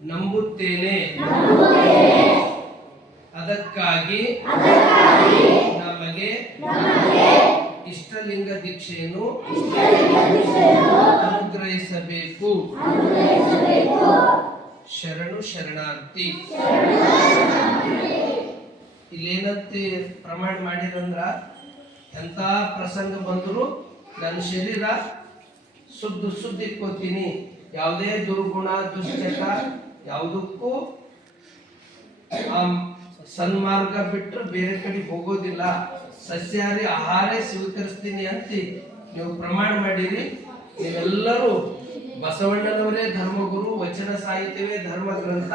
ನಂಬುತ್ತೇನೆ. ಅದಕ್ಕಾಗಿ ನಮಗೆ ಇಷ್ಟಲಿಂಗ ದೀಕ್ಷೆಯನ್ನು ಅನುಗ್ರಹಿಸಬೇಕು. ಶರಣು ಶರಣಾರ್ಥಿ. ಇಲ್ಲೇನಂತೆ ಪ್ರಮಾಣ ಮಾಡಿರಂದ್ರ, ಎಂತ ಪ್ರಸಂಗ ಬಂದ್ರು ನನ್ನ ಶರೀರ ಶುದ್ಧ ಇಟ್ಕೋತೀನಿ. ಯಾವುದೇ ದುರ್ಗುಣ ದುಶ್ಚಟ ಯಾವುದಕ್ಕೂ ಸನ್ಮಾರ್ಗ ಬಿಟ್ಟರೆ ಬೇರೆ ಕಡೆ ಹೋಗೋದಿಲ್ಲ. ಸಸ್ಯಾಹಾರಿ ಆಹಾರ ಸ್ವೀಕರಿಸ್ತೀನಿ ಅಂತ ನೀವು ಪ್ರಮಾಣ ಮಾಡಿರಿ. ನೀವೆಲ್ಲರೂ ಬಸವಣ್ಣನವರೇ ಧರ್ಮಗುರು, ವಚನ ಸಾಹಿತ್ಯವೇ ಧರ್ಮ ಗ್ರಂಥ,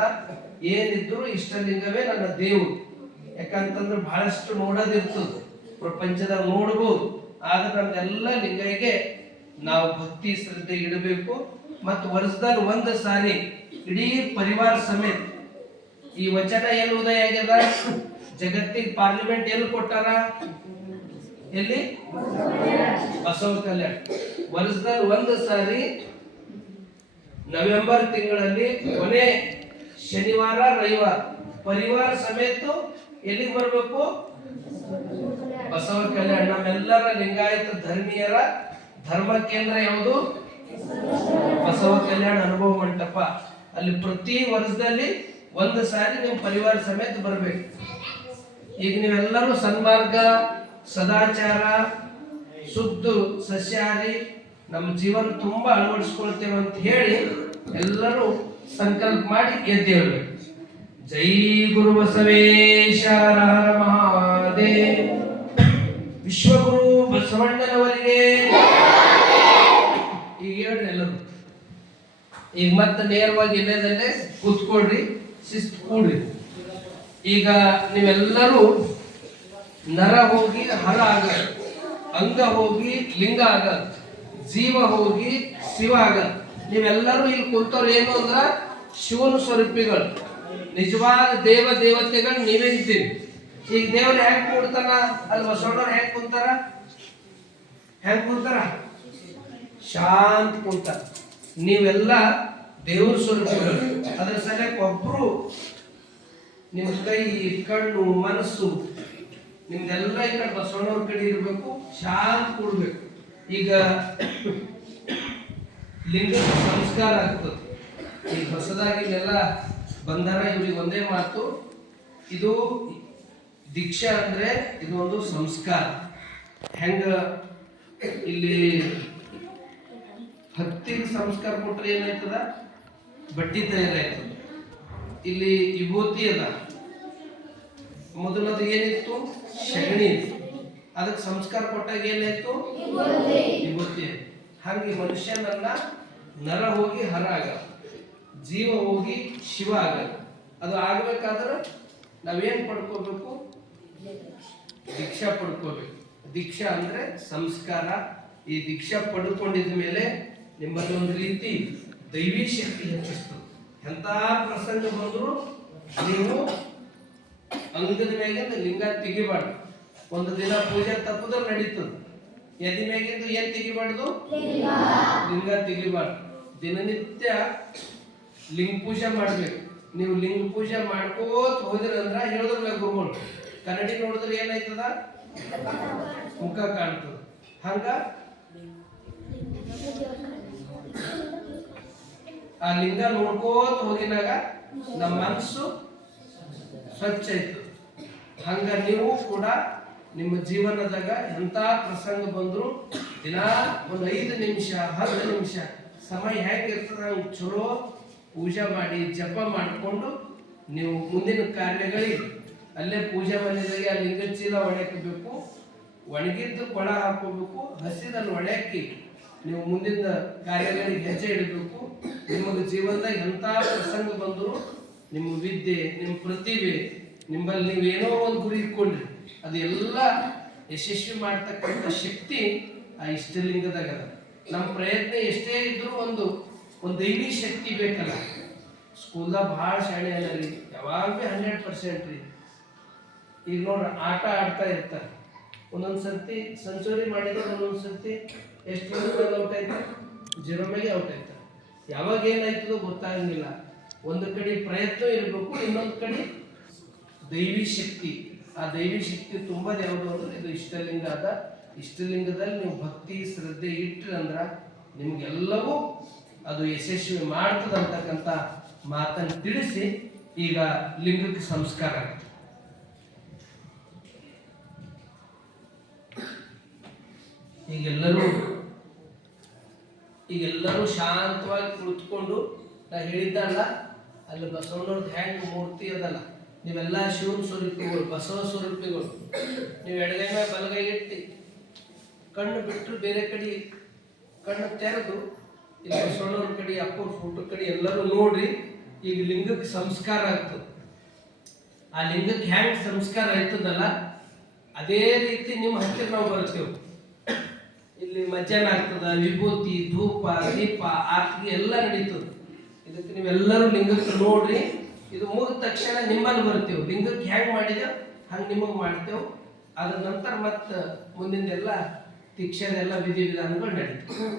ಏನಿದ್ರು ಇಷ್ಟಲಿಂಗವೇ ನನ್ನ ದೇವರು. ಯಾಕಂತಂದ್ರೆ ಬಹಳಷ್ಟು ನೋಡೋದಿರ್ತದೆ, ಪ್ರಪಂಚದಾಗ ನೋಡ್ಬೋದು. ಆದ್ರೆ ನಮ್ದೆಲ್ಲ ಲಿಂಗೈಗೆ ನಾವು ಭಕ್ತಿ ಶ್ರದ್ಧೆ ಇಡಬೇಕು. ಮತ್ತು ವರ್ಷದಲ್ಲಿ ಒಂದು ಸಾರಿ ಇಡೀ ಪರಿವಾರ ಸಮೇತ ಈ ವಚನ ಎಲ್ಲಿ ಉದಯ ಆಗ್ಯದ? ಜಗತ್ತಿಗೆ ಪಾರ್ಲಿಮೆಂಟ್ ಎಲ್ಲಿ ಕೊಟ್ಟಾರ? ಎಲ್ಲಿ? ಬಸವ ಕಲ್ಯಾಣ. ವರ್ಷದಲ್ಲಿ ಒಂದು ಸಾರಿ ನವೆಂಬರ್ ತಿಂಗಳಲ್ಲಿ ಕೊನೆ ಶನಿವಾರ ರವಿವಾರ ಪರಿವಾರ ಸಮೇತ ಎಲ್ಲಿಗೆ ಬರಬೇಕು? ಬಸವ ಕಲ್ಯಾಣ. ನಮ್ಮೆಲ್ಲರ ಲಿಂಗಾಯತ ಧರ್ಮೀಯರ ಧರ್ಮ ಕೇಂದ್ರ ಯಾವುದು? ಬಸವ ಕಲ್ಯಾಣ ಅನುಭವ ಮಂಟಪ. ಅಲ್ಲಿ ಪ್ರತಿ ವರ್ಷದಲ್ಲಿ ಒಂದು ಸಾರಿ ನೀವು ಪರಿವಾರ ಸಮೇತ ಬರಬೇಕು. ಈಗ ನೀವೆಲ್ಲರೂ ಸನ್ಮಾರ್ಗ, ಸದಾಚಾರ, ಶುದ್ಧ ಸಸ್ಯಾಹಾರಿ ನಮ್ಮ ಜೀವನ ತುಂಬಾ ಅಳವಡಿಸ್ಕೊಳ್ತೇವೆ ಅಂತ ಹೇಳಿ ಎಲ್ಲರೂ ಸಂಕಲ್ಪ ಮಾಡಿ ಎದ್ದೇಳಬೇಕು. ಜೈ ಗುರು ಬಸವೇಶ ಮಹಾದೇವ. ವಿಶ್ವಗುರು ಬಸವಣ್ಣನವರಿಗೆ. ಈಗ ಹೇಳ್ರಿ ಎಲ್ಲರೂ. ಈಗ ಮತ್ತೆ ನೇರವಾಗಿ ಇಲ್ಲದಲ್ಲೇ ಕೂತ್ಕೊಳ್ರಿ, ಶಿಸ್ತು ಕೂಡ್ರಿ. ಈಗ ನೀವೆಲ್ಲರೂ ನರ ಹೋಗಿ ಹರ ಆಗಲ್ಲ, ಅಂಗ ಹೋಗಿ ಲಿಂಗ ಆಗಲ್ಲ, ಜೀವ ಹೋಗಿ ಶಿವ ಆಗಲ್ಲ. ನೀವೆಲ್ಲರೂ ಇಲ್ಲಿ ಕುಂತವ್ರು ಏನು ಅಂದ್ರ ಶಿವನ ಸ್ವರೂಪಿಗಳು, ನಿಜವಾದ ದೇವ ದೇವತೆಗಳು ನೀವೇ ಇದ್ದೀರಿ. ಈಗ ದೇವ್ರು ಹೆಂಗ್ ಕೂಡ್ತಾನ? ಅಲ್ಲಿ ಬಸವಣ್ಣವ್ರು ಹೆಂಗ್ ಕುಂತಾರ? ಹೆಂಗ್ ಕುಂತಾರ? ಶಾಂತ ಕುಂತಾರ. ನೀವೆಲ್ಲ ದೇವ್ರ ಸ್ವರೂಪಿಗಳು. ಅದ್ರ ಸಲಕ್ಕೆ ಒಬ್ರು ನಿಮ್ಮ ಕೈ, ಕಣ್ಣು, ಮನಸ್ಸು ನಿಮ್ದೆಲ್ಲ ಈ ಕಡೆ ಬಸವಣ್ಣವ್ರ ಕಡೆ ಇರಬೇಕು, ಶಾಂತ ಕೂಡ್ಬೇಕು. ಈಗ ಲಿಂಗ ಸಂಸ್ಕಾರ ಆಗ್ತದೆ. ಈಗ ಹೊಸದಾಗಿ ಇಲ್ಲೆಲ್ಲ ಬಂದಾರ, ಇವ್ರಿಗೆ ಒಂದೇ ಮಾತು, ಇದು ದೀಕ್ಷಾ ಅಂದ್ರೆ ಇದು ಒಂದು ಸಂಸ್ಕಾರ. ಹೆಂಗ ಇಲ್ಲಿ ಹತ್ತಿಗೆ ಸಂಸ್ಕಾರ ಕೊಟ್ರೆ ಏನಾಯ್ತದ? ಬಟ್ಟಿ ತಯಾರಾಯ್ತದ. ಇಲ್ಲಿ ವಿಭೂತಿ ಅದ. ಮೊದಲದು ಏನಿತ್ತು? ಶಗಣಿ ಇತ್ತು. ಅದಕ್ಕೆ ಸಂಸ್ಕಾರ ಕೊಟ್ಟಾಗ ಏನಾಯ್ತು? ವಿಭೂತಿ. ಹಂಗೆ ಮನುಷ್ಯನನ್ನ ನರ ಹೋಗಿ ಹರ ಆಗಲ್ಲ, ಜೀವ ಹೋಗಿ ಶಿವ ಆಗಲ್ಲ. ಅದು ಆಗ್ಬೇಕಾದ್ರೆ ನಾವೇನ್ ಪಡ್ಕೋಬೇಕು? ದೀಕ್ಷಾ ಪಡ್ಕೋಬೇಕು. ದೀಕ್ಷಾ ಅಂದ್ರೆ ಸಂಸ್ಕಾರ. ಈ ದೀಕ್ಷಾ ಪಡ್ಕೊಂಡಿದ ಮೇಲೆ ನಿಮ್ಮಲ್ಲಿ ಒಂದು ರೀತಿ ದೈವಿ ಶಕ್ತಿ ಹೆಚ್ಚಿಸ್ತದೆ. ಎಂತ ಪ್ರಸಂಗ ಬಂದ್ರು ನೀವು ಅಂಗದ ಮ್ಯಾಗಿಂದ ಲಿಂಗ ತೆಗಿಬಾರ್ದು. ಒಂದು ದಿನ ಪೂಜೆ ತಪ್ಪದ್ರೆ ನಡೀತದೆ. ಎದಿ ಮ್ಯಾಗಿಂದ ಏನ್ ತೆಗಿಬಾರ್ದು? ಲಿಂಗ ತೆಗಿಬಾರ್ದು. ದಿನನಿತ್ಯ ಲಿಂಗ ಪೂಜೆ ಮಾಡ್ಬೇಕು. ನೀವು ಲಿಂಗ ಪೂಜೆ ಮಾಡ್ಕೋತ ಹೋದ್ರಂದ್ರ ಹೇಳಿದ್ರಲ್ಲ ಗುರುಗಳು, ಕನ್ನಡಿ ನೋಡಿದ್ರೆ ಏನಾಯ್ತದ? ಮುಖ ಕಾಣ್ತದ. ಹಂಗ ಆ ಲಿಂಗ ನೋಡ್ಕೋತ ಹೋಗಿನಾಗ ನಮ್ಮ ಮನಸ್ಸು ಸ್ವಚ್ಛ ಆಯ್ತು. ಹಂಗ ನೀವು ಕೂಡ ನಿಮ್ಮ ಜೀವನದಾಗ ಎಂತ ಪ್ರಸಂಗ ಬಂದ್ರು ದಿನಾ ಒಂದು 5 ನಿಮಿಷ 10 ನಿಮಿಷ ಸಮಯ ಹೇಗಿರ್ತದ ಹಂಗೆ ಚಲೋ ಪೂಜೆ ಮಾಡಿ ಜಪ ಮಾಡಿಕೊಂಡು ನೀವು ಮುಂದಿನ ಕಾರ್ಯಗಳಿಗೆ ಅಲ್ಲೇ ಪೂಜಾ ಮನೆಯಾಗೆ ಆ ಲಿಂಗ ಚೀಲ ಒಣಕಬೇಕು, ಒಣಗಿದ್ದು ಕೊಳ ಹಾಕೋಬೇಕು, ಹಸಿದಲ್ಲಿ ಒಣಕಿ ನೀವು ಮುಂದಿನ ಕಾರ್ಯಗಳಿಗೆ ಹೆಜ್ಜೆ ಇಡಬೇಕು. ನಿಮಗೆ ಜೀವನದಾಗ ಎಂಥ ಪ್ರಸಂಗ ಬಂದರೂ ನಿಮ್ಮ ವಿದ್ಯೆ, ನಿಮ್ಮ ಪ್ರತಿಭೆ, ನಿಮ್ಮಲ್ಲಿ ನೀವೇನೋ ಒಂದು ಗುರಿ ಇಟ್ಕೊಂಡ್ರಿ ಅದೆಲ್ಲ ಯಶಸ್ವಿ ಮಾಡ್ತಕ್ಕಂಥ ಶಕ್ತಿ ಆ ಇಷ್ಟಲಿಂಗದಾಗ ಅದ. ನಮ್ಮ ಪ್ರಯತ್ನ ಎಷ್ಟೇ ಇದ್ರೂ ಒಂದು ದೈವಿ ಶಕ್ತಿ ಬೇಕಲ್ಲ. ಸ್ಕೂಲ್ದಾಗ ಭಾಳ ಶಾಣೆ ಅಲ್ಲ ರೀ, ಯಾವಾಗ ಭೀ 100% ರೀ. ಈಗ ನೋಡ್ರಿ ಆಟ ಆಡ್ತಾ ಇರ್ತಾರೆ, ಒಂದೊಂದು ಸರ್ತಿ ಸೆಂಚುರಿ ಮಾಡಿದ್ರೆ ಒಂದೊಂದು ಸರ್ತಿ ಎಷ್ಟು ಔಟ್ ಆಯ್ತಾರೆ, 0 ಮ್ಯಾಗೆ ಔಟ್ ಆಯ್ತಾರೆ. ಯಾವಾಗ ಏನಾಯ್ತದೋ ಗೊತ್ತಾಗಂಗಿಲ್ಲ. ಒಂದು ಕಡೆ ಪ್ರಯತ್ನ ಇರಬೇಕು, ಇನ್ನೊಂದು ಕಡೆ ದೈವಿ ಶಕ್ತಿ. ಆ ದೈವಿ ಶಕ್ತಿ ತುಂಬದು ಯಾವುದು ಅಂದ್ರೆ ಇದು ಇಷ್ಟಲಿಂಗ ಅದ. ಇಷ್ಟಲಿಂಗದಲ್ಲಿ ನೀವು ಭಕ್ತಿ ಶ್ರದ್ಧೆ ಇಟ್ಟರೆ ಅಂದ್ರ ನಿಮ್ಗೆಲ್ಲವೂ ಅದು ಯಶಸ್ವಿ ಮಾಡ್ತದ ಅಂತಕ್ಕಂಥ ಮಾತನ್ನು ತಿಳಿಸಿ ಈಗ ಲಿಂಗಕ್ಕೆ ಸಂಸ್ಕಾರ ಆಗುತ್ತೆ. ಈಗೆಲ್ಲರೂ ಶಾಂತವಾಗಿ ಕುಳಿತುಕೊಂಡು ನಾ ಹೇಳಿದ್ದಲ್ಲ, ಅಲ್ಲಿ ಬಸವಣ್ಣವ್ರದ್ದು ಹ್ಯಾಂಗ್ ಮೂರ್ತಿ ಅದಲ್ಲ, ನೀವೆಲ್ಲ ಶಿವನ ಸ್ವರೂಪಿಗಳು, ಬಸವ ಸ್ವರೂಪಿಗಳು. ನೀವು ಎಡಗೈ ಮೇಲೆ ಬಲಗೈ ಇಟ್ಟು ಕಣ್ಣು ಬಿಟ್ಟರು ಬೇರೆ ಕಡೆ ಕಣ್ಣು ತೆರೆದು ಇಲ್ಲಿ ಬಸವಣ್ಣವ್ರ ಕಡೆ ಅಪ್ಪವ್ರ ಫೋಟೋ ಕಡೆ ಎಲ್ಲರೂ ನೋಡ್ರಿ. ಈಗ ಲಿಂಗಕ್ಕೆ ಸಂಸ್ಕಾರ ಆಗ್ತದೆ. ಆ ಲಿಂಗಕ್ಕೆ ಹ್ಯಾಂಗ್ ಸಂಸ್ಕಾರ ಆಯ್ತದಲ್ಲ ಅದೇ ರೀತಿ ನಿಮ್ಮ ಹತ್ತಿರ ನಾವು ಬರ್ತೇವೆ. ಈಗ ಇಲ್ಲಿ ಮಜ್ಜನ ಆಗ್ತದ, ವಿಭೂತಿ, ಧೂಪ, ದೀಪ, ಆರತಿ ಎಲ್ಲ ನಡೀತದ. ಇದಕ್ಕೆ ನೀವೆಲ್ಲರೂ ಲಿಂಗಕ್ಕೆ ನೋಡ್ರಿ. ಇದು ಮುಗಿದ ತಕ್ಷಣ ನಿಮ್ಮಲ್ಲಿ ಬರ್ತೀವಿ. ಲಿಂಗಕ್ಕೆ ಹೆಂಗ್ ಮಾಡಿದೆವು ಹಂಗೆ ನಿಮಗೆ ಮಾಡ್ತೇವೆ. ಅದ್ರ ನಂತರ ಮತ್ತೆ ಮುಂದಿನ ದೀಕ್ಷೆದೆಲ್ಲ ವಿಧಿವಿಧಾನಗಳು ನಡೀತವೆ.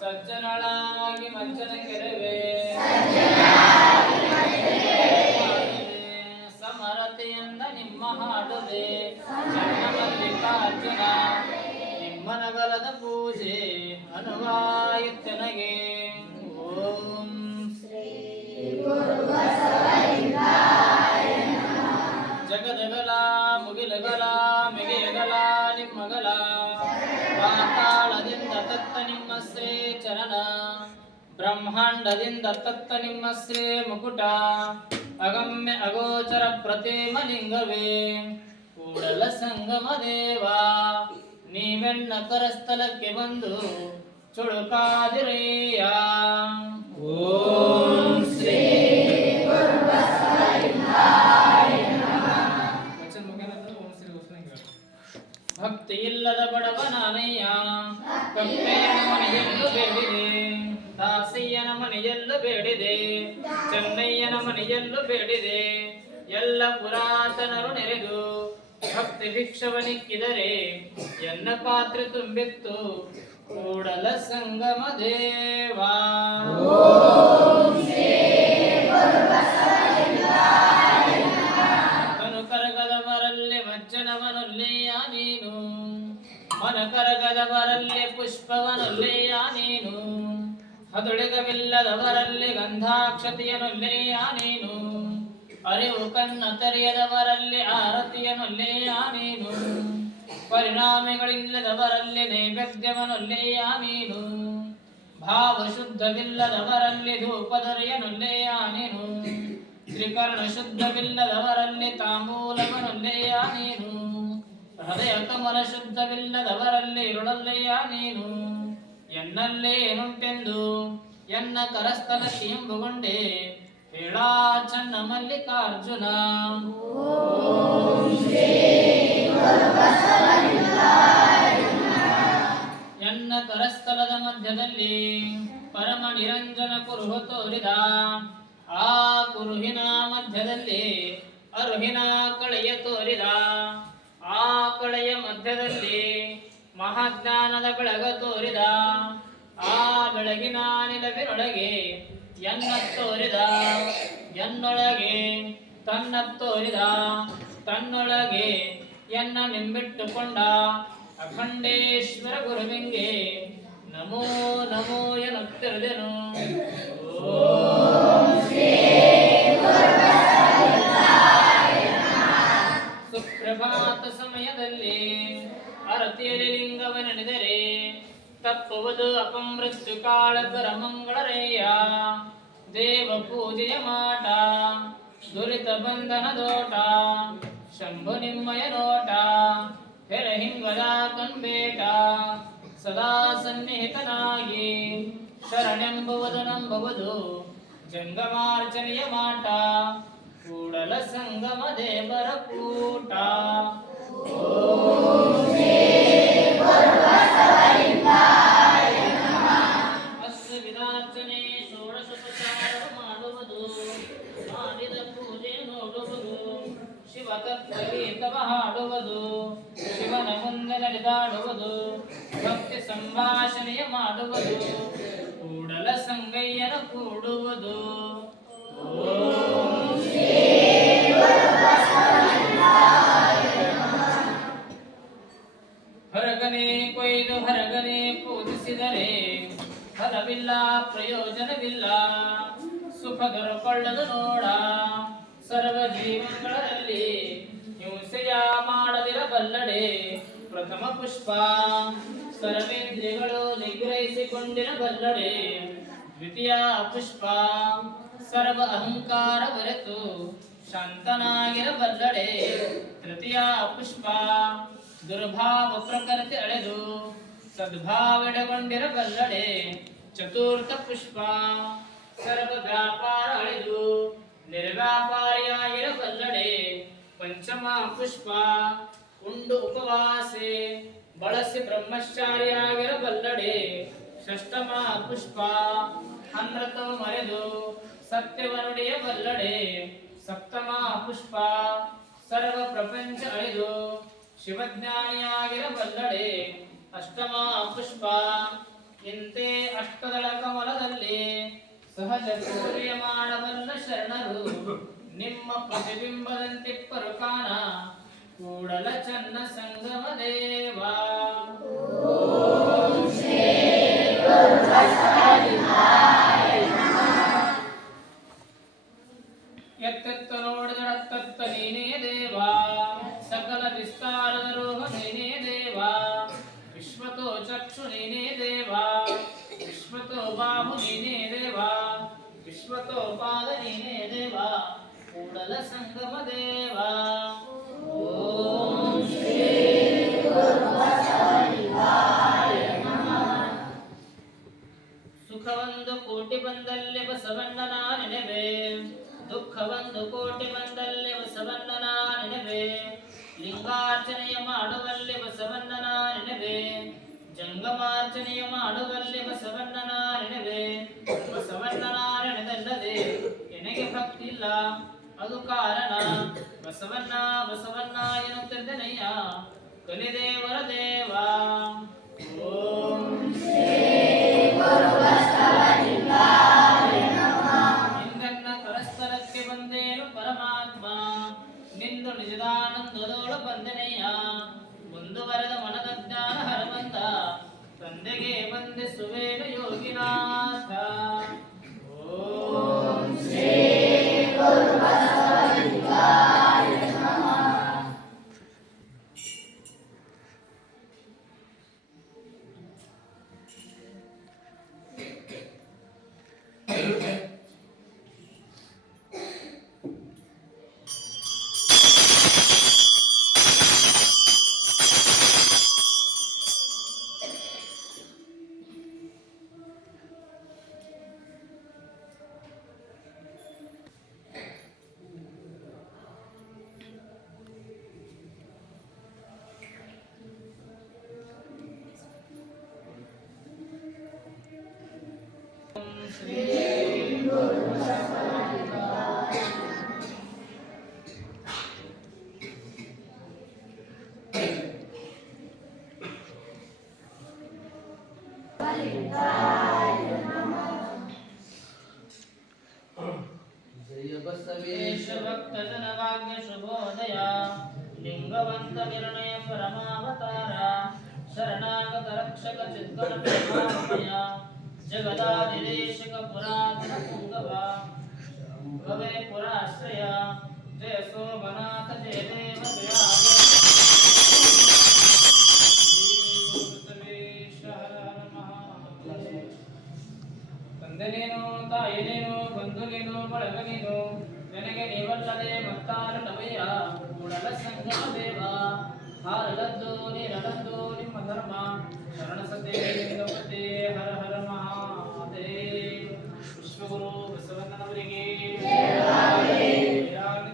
ಸಜ್ಜನಳಾಗಿ ಮಜ್ಜನ ಕೆರವೆ ಸಮರತೆಯಿಂದ ನಿಮ್ಮ ಹಾಡುವೆ ಮಲ್ಲಿಕಾರ್ಜುನ ನಿಮ್ಮ ನಗಲದ ಪೂಜೆ ಅನುವಾಯುತ್ತನಗೆ. ಓಂ ಜಗದಗಲ ಮುಗಿಲಗಲ ಮಿಗೆಯಗಲ ನಿಮ್ಮಗಲ ಪಾತಾಳದಿಂದ ತತ್ತ ನಿಮ್ಮ ಶ್ರೀ ಚರಣ, ಬ್ರಹ್ಮಾಂಡದಿಂದ ತತ್ತ ನಿಮ್ಮ ಶ್ರೀ ಮುಕುಟ, ಅಗಮ್ಯ ಅಗೋಚರ ಪ್ರತಿಮ ಲಿಂಗವೇ ಕೂಡಲ ಸಂಗಮ ದೇವ, ನೀವೆನ್ನ ಕರಸ್ಥಲಕ್ಕೆ ಬಂದು ಚುಳುಕಾದಿರಯ್ಯ. ಓಂ ಶ್ರೀ ಭಕ್ತಿ ಇಲ್ಲದ ಬಡವ ನಾನಯ್ಯ, ಕಪ್ಪೆಯನ ಮನೆಯಲ್ಲೂ ಬೇಡಿದೆ, ದಾಸಿಯನ ಮನೆಯಲ್ಲೂ ಬೇಡಿದೆ, ಚೆನ್ನಯ್ಯನ ಮನೆಯಲ್ಲೂ ಬೇಡಿದೆ, ಎಲ್ಲ ಪುರಾತನರು ನೆರೆದು ಭಕ್ತಿ ಭಿಕ್ಷವನಿಕ್ಕಿದರೆ ಎನ್ನ ಪಾತ್ರೆ ತುಂಬಿತ್ತು ಕೂಡಲ ಸಂಗಮ ದೇವ. ತನು ಕರಗದವರಲ್ಲಿ ಮಜ್ಜನವನೊಲ್ಲೆಯ ನೀನು, ಮನ ಕರಗದವರಲ್ಲಿ ಪುಷ್ಪವನೊಲ್ಲೆಯ ನೀನು, ಹದುಳಿಗವಿಲ್ಲದವರಲ್ಲಿ ಗಂಧಾಕ್ಷತೆಯನೊಲ್ಲೆಯ ನೀನು, ಅರಿವು ಕನ್ನ ತೆರೆಯದವರಲ್ಲಿ ಆರತಿಯನೊಲ್ಲೆಯ ನೀನು, ಪರಿಣಾಮಗಳಿಲ್ಲದವರಲ್ಲಿ ನೈವೇದ್ಯವನೊಲ್ಲೆಯ ನೀನು, ಭಾವ ಶುದ್ಧವಿಲ್ಲದವರಲ್ಲಿ ಧೂಪದೊರೆಯನೊಲ್ಲೆಯ ನೀನು, ತ್ರಿಕರಣ ಶುದ್ಧವಿಲ್ಲದವರಲ್ಲಿ ತಾಂಬೂಲವನೊಲ್ಲೆಯ ನೀನು, ಹೃದಯ ಕಮಲ ಶುದ್ಧವಿಲ್ಲದವರಲ್ಲಿ ಇರುಳಲ್ಲೆಯ ನೀನು, ಎನ್ನಲ್ಲೇನುಂಟೆಂದು ಎನ್ನ ಕರಸ್ಥಲಕ್ಕೆ ಎಂಬುಗೊಂಡೆ ಹೇಳ ಚನ್ನ ಮಲ್ಲಿಕಾರ್ಜುನ. ಎನ್ನ ಕರಸ್ಥಲದ ಮಧ್ಯದಲ್ಲಿ ಪರಮ ನಿರಂಜನ ಕುರುಹು ತೋರಿದ, ಆ ಕುರುಹಿನ ಮಧ್ಯದಲ್ಲಿ ಅರುಹಿನ ಕಳೆಯ ತೋರಿದ, ಆ ಕಳೆಯ ಮಧ್ಯದಲ್ಲಿ ಮಹಾಜ್ಞಾನದ ಬೆಳಗ ತೋರಿದ, ಆ ಬೆಳಗಿನ ನಿಲವಿನೊಳಗೆ ಎನ್ನ ತೋರಿದ, ಎನ್ನೊಳಗೆ ತನ್ನ ತೋರಿದ, ತನ್ನೊಳಗೆ ಎನ್ನ ನಿಂಬಿಟ್ಟುಕೊಂಡ ಅಖಂಡೇಶ್ವರ ಗುರುವಿಂಗೆ ನಮೋ ನಮೋ ಎನ್ನುತ್ತಿರುವೆನು. ಸುಪ್ರಭಾತ ಸಮಯದಲ್ಲಿ ಅರತಿಯಲ್ಲಿ ಲಿಂಗವನೆನೆದರೆ ತಪ್ಪುವುದು ಅಪಮೃತ್ಯು ಕಾಳಕರ ಮಂಗಳರೇಯ, ದೇವ ಪೂಜೆಯ ಮಾಟ ದುರಿತ ಬಂಧನ ದೋಟ, ಶಂಭು ನಿಮ್ಮಯ ನೋಟ ಹೆರಹಿಂಗದ ಕಣ್ಬೇಟ, ಸದಾ ಸನ್ನಿಹಿತನಾಗಿ ಶರಣೆಂಬುವುದು ನಂಬುವುದು ಜಂಗಮಾರ್ಚನೆಯ ಮಾಟ, ಕೂಡಲ ಸಂಗಮ ದೇವರ ಕೂಟ. ಅಷ್ಟವಿಧಾರ್ಚನೆ ಷೋಡಶೋಪಚಾರ ಮಾಡುವುದು, ಮಾಡಿದ ಪೂಜೆ ನೋಡುವುದು, ಶಿವ ತತ್ವಗೀತವ ಹಾಡುವುದು, ಶಿವನ ಮುಂದೆ ನಡೆದಾಡುವುದು, ಭಕ್ತಿ ಸಂಭಾಷಣೆಯ ಮಾಡುವುದು ಕೂಡಲ ಸಂಗಯ್ಯನ ಕೂಡುವುದು. ಓಂ ಶ್ರೀ ಹರಗನೆ ಕೊಯ್ದು ಹರಗನೆ ಪೂಜಿಸಿದರೆ ಫಲವಿಲ್ಲ ಪ್ರಯೋಜನವಿಲ್ಲ, ಸುಖ ದೊರಕೊಳ್ಳದು ನೋಡ. ಸರ್ವ ಜೀವಗಳಲ್ಲಿ ಹಿಂಸೆಯ ಮಾಡದಿರಬಲ್ಲಡೆ ಪ್ರಥಮ ಪುಷ್ಪ, ಸರ್ವೇಂದ್ರಿಯಗಳು ನಿಗ್ರಹಿಸಿಕೊಂಡಿರಬಲ್ಲಡೆ ದ್ವಿತೀಯ ಪುಷ್ಪ, ಸರ್ವ ಅಹಂಕಾರ ಬರೆತು ಶಾಂತನಾಗಿರಬಲ್ಲಡೆ ತೃತೀಯ ಪುಷ್ಪ, ದುರ್ಭಾವ ಪ್ರಕೃತಿ ಅಳೆದು ಸದ್ಭಾವಡೆಗೊಂಡಿರಬಲ್ಲಡೆ ಚತುರ್ಥ ಪುಷ್ಪ, ಸರ್ವ ವ್ಯಾಪಾರ ಅಳೆದು ನಿರ್ವ್ಯಾಪಾರಿಯಾಗಿರಬಲ್ಲಡೆ ಪಂಚಮ ಪುಷ್ಪ, ಉಂಡು ಉಪವಾಸೆ ಬಳಸಿ ಬ್ರಹ್ಮಚಾರಿಯಾಗಿರಬಲ್ಲಡೆ ಷಷ್ಠಮ ಪುಷ್ಪ, ಅನೃತ ಮರೆದು ಸತ್ಯವನುಡಿಯಬಲ್ಲಡೆ ಸಪ್ತಮ ಪುಷ್ಪ, ಸರ್ವ ಪ್ರಪಂಚ ಅಳೆದು ಶಿವಜ್ಞಾನಿಯಾಗಿರಬಲ್ಲಡೆ ಅಷ್ಟಮ ಪುಷ್ಪ. ಇಂತೆ ಅಷ್ಟದಳ ಕಮಲದಲ್ಲಿ ಸಹಜ ಪೂರ್ಯ ಮಾಡಬಲ್ಲ ಶರಣರು ನಿಮ್ಮ ಪ್ರತಿಬಿಂಬದಂತಿಪ್ಪರು ಕಾಣ ಕೂಡಲ ಚನ್ನ ಸಂಗಮ ದೇವ. ಎತ್ತೆತ್ತ ನೋಡಿದರತ್ತತ್ತ ನೀನೇ ದೇವ, ಸಕಲ ವಿಸ್ತಾರದ ರೂಪ ನೀನೇ ದೇವ. ವಿಶ್ವತೋ ಚಕ್ಷು ನೀನೇ ದೇವ, ವಿಶ್ವತೋ ಬಾಹು ನೀನೇ ದೇವ, ವಿಶ್ವತೋ ಪಾದ ನೀನೇ ದೇವ ಕೂಡಲ ಸಂಗಮ ದೇವ. ಓಂ ಶ್ರೀ ಸುಖವೊಂದು ಕೋಟಿ ಬಂದಲ್ಲಿ ಬಸವಣ್ಣನ ನೆನೆವೆ, ದುಃಖವೊಂದು ಕೋಟಿ ಬಂದಲ್ಲಿ ಬಸವಣ್ಣನ ನೆನೆವೆ. ಲಿಂಗಾರ್ಚನೆಯ ಮಾಡುವಲ್ಲಿ ಬಸವಣ್ಣನ ನೆನೆವೆ, ಜಂಗಮಾರ್ಚನೆಯ ಮಾಡುವಲ್ಲಿ ಬಸವಣ್ಣನ ನೆನೆವೆ. ಬಸವಣ್ಣನ ನೆನೆದಲ್ಲದೆ ಎನಗೆ ಭಕ್ತಿ ಇಲ್ಲ, ಅದು ಕಾರಣ ಬಸವಣ್ಣ ಬಸವಣ್ಣ ಎನ್ನುತ್ತಿದ್ದನೆಯ ಕಲಿದೇವರ ದೇವ. ಓಂ ನಿಂದನ್ನ ಕರಸ್ಥಲಕ್ಕೆ ಬಂದೇನು ಪರಮಾತ್ಮ, ನಿಂದು ನಿಜದಾನಂದದೋಳು ಬಂದನೆಯ. ಮುಂದುವರೆದ ಮನದ ಜ್ಞಾನ ಹರವಂತ, ತಂದೆಗೆ ವಂದಿಸುವೇನು ಯೋಗಿನಾಥ. ಓಂ ಶ್ರೀ ದೇಶಭಕ್ತ ಜನಭಾಗ್ಯ ಶುಭೋದಯ, ಲಿಂಗವಂತ ನಿರ್ಣಯ ಪರಮಾವತಾರ, ಶರಣಾಗತ ರಕ್ಷಕ ಚಿದ್ಗಣಮಯ, ಜಗದಾದಿದೇಶಕ ಪುರಾತನ ಪುಂಗವ, ಭವೆ ಪುರಾಶ್ರಯ, ಜಯ ಸೋಮನಾಥ ಜಯ ದೇವ ಜಯ. ತಂದೆ ನೀನು, ತಾಯಿ ನೀನು, ಬಂಧು ನೀನು, ಬಳಗ ನೀನು, ನನಗೆ ನೀವಲ್ಲದೆ ಮತ್ತಾರು ನವಯ್ಯ ಕೂಡಲ ಸಂಗಮ ದೇವ. ಹಾರಲದ್ದು ನೀರಲದ್ದು ನಿಮ್ಮ ಧರ್ಮ, ಶರಣ ಸತ್ಯೇ ಹರ ಹರ ಮಹಾದೇವ. ವಿಶ್ವಗುರು ಬಸವಣ್ಣನವರಿಗೆ,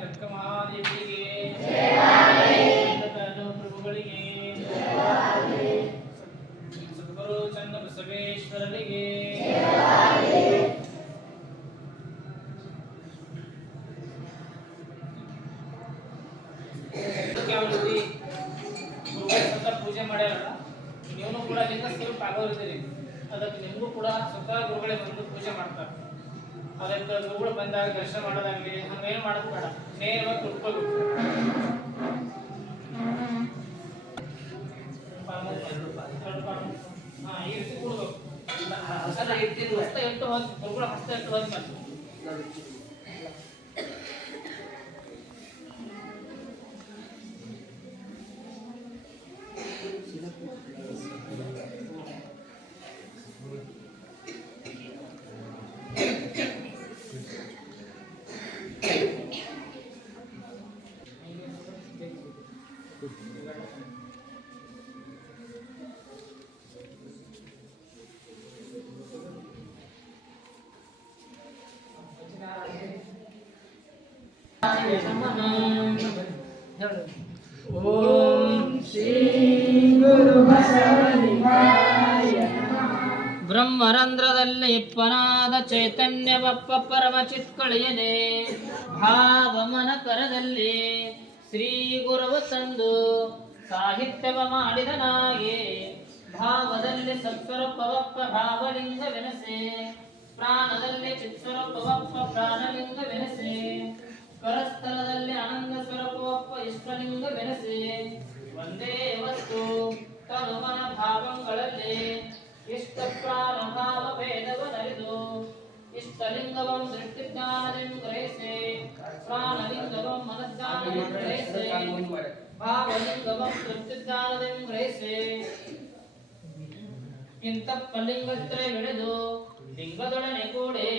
ಜಕ್ಕ ಮಹಾದೇವಿಗೆ, ಪ್ರಭುಗಳಿಗೆ, ಸದ್ಗುರು ಚನ್ನ ಬಸವೇಶ್ವರರಿಗೆ, ಪೂಜೆ ಮಾಡ್ಯಾರಲ್ಲ, ನೀವು ಕೂಡ ಲಿಂಗ ಅದಕ್ಕೆ ಗುರುಗಳು ಬಂದಾಗ ದರ್ಶನ ಮಾಡೋದಾಗ್ಲಿ ಹಂಗೇನು ಮಾಡೋದು ಬೇಡ, ನೇರವಾಗಿ ಕುತ್ಕೋಬೇಕು. ಈ ರೀತಿ ಕೂಡ್ಬೇಕು. ಹಸ್ತ ಇಟ್ಟು ಹೋಗಿ ಗುರುಗಳು ಹಸ್ತ ಇಟ್ಟು ಹೋಗಿ ಮಾಡಿ. ಓಂ ಶ್ರೀ ಗುರು ಬಸವಲಿಂಗಾಯ ಬ್ರಹ್ಮರಂಧ್ರದಲ್ಲಿ ಇಪ್ಪನಾದ ಚೈತನ್ಯವಪ್ಪ ಪರಮ ಚಿತ್ಕಳಿಯನೆ ಭಾವಮನ ಕರದಲ್ಲಿ ಶ್ರೀ ಗುರುವ ತಂದು ಸಾಹಿತ್ಯವ ಮಾಡಿದನಾಗೆ ಭಾವದಲ್ಲಿ ಸತ್ಸ್ವರೂಪವಪ್ಪ ಭಾವಲಿಂಗವೆನಸೆ ಪ್ರಾಣದಲ್ಲಿ ಚಿತ್ಸ್ವರೂಪವಪ್ಪ ಪ್ರಾಣಲಿಂಗವೆನಸೆ ಕರಸ್ಥಲದಲ್ಲಿ ಆನಂದ ಸ್ವರೂಪವಪ್ಪ ಇಷ್ಟಲಿಂಗವೆನಸೆ ಒಂದೇ ವಸ್ತು ತನುಮನ ಭಾವಗಳಲ್ಲಿ ಇಷ್ಟ ಪ್ರಾಣ ಭಾವ ಭೇದವನರಿದು ಇಷ್ಟಲಿಂಗವಂ ದೃಷ್ಟಿಜ್ಞಾನದಿಂದ ಗ್ರಹಿಸೆ ಪ್ರಾಣಲಿಂಗವಂ ಮನಜ್ಞಾನದಿಂದ ಗ್ರಹಿಸೆ ಭಾವಲಿಂಗವಂ ದೃಷ್ಟಿಜ್ಞಾನದಿಂದ ಗ್ರಹಿಸೆ ಇಂತಪ್ಪಲಿಂಗತ್ರಯವಿಡಿದು ಲಿಂಗದೊಡನೆ ಕೂಡೆ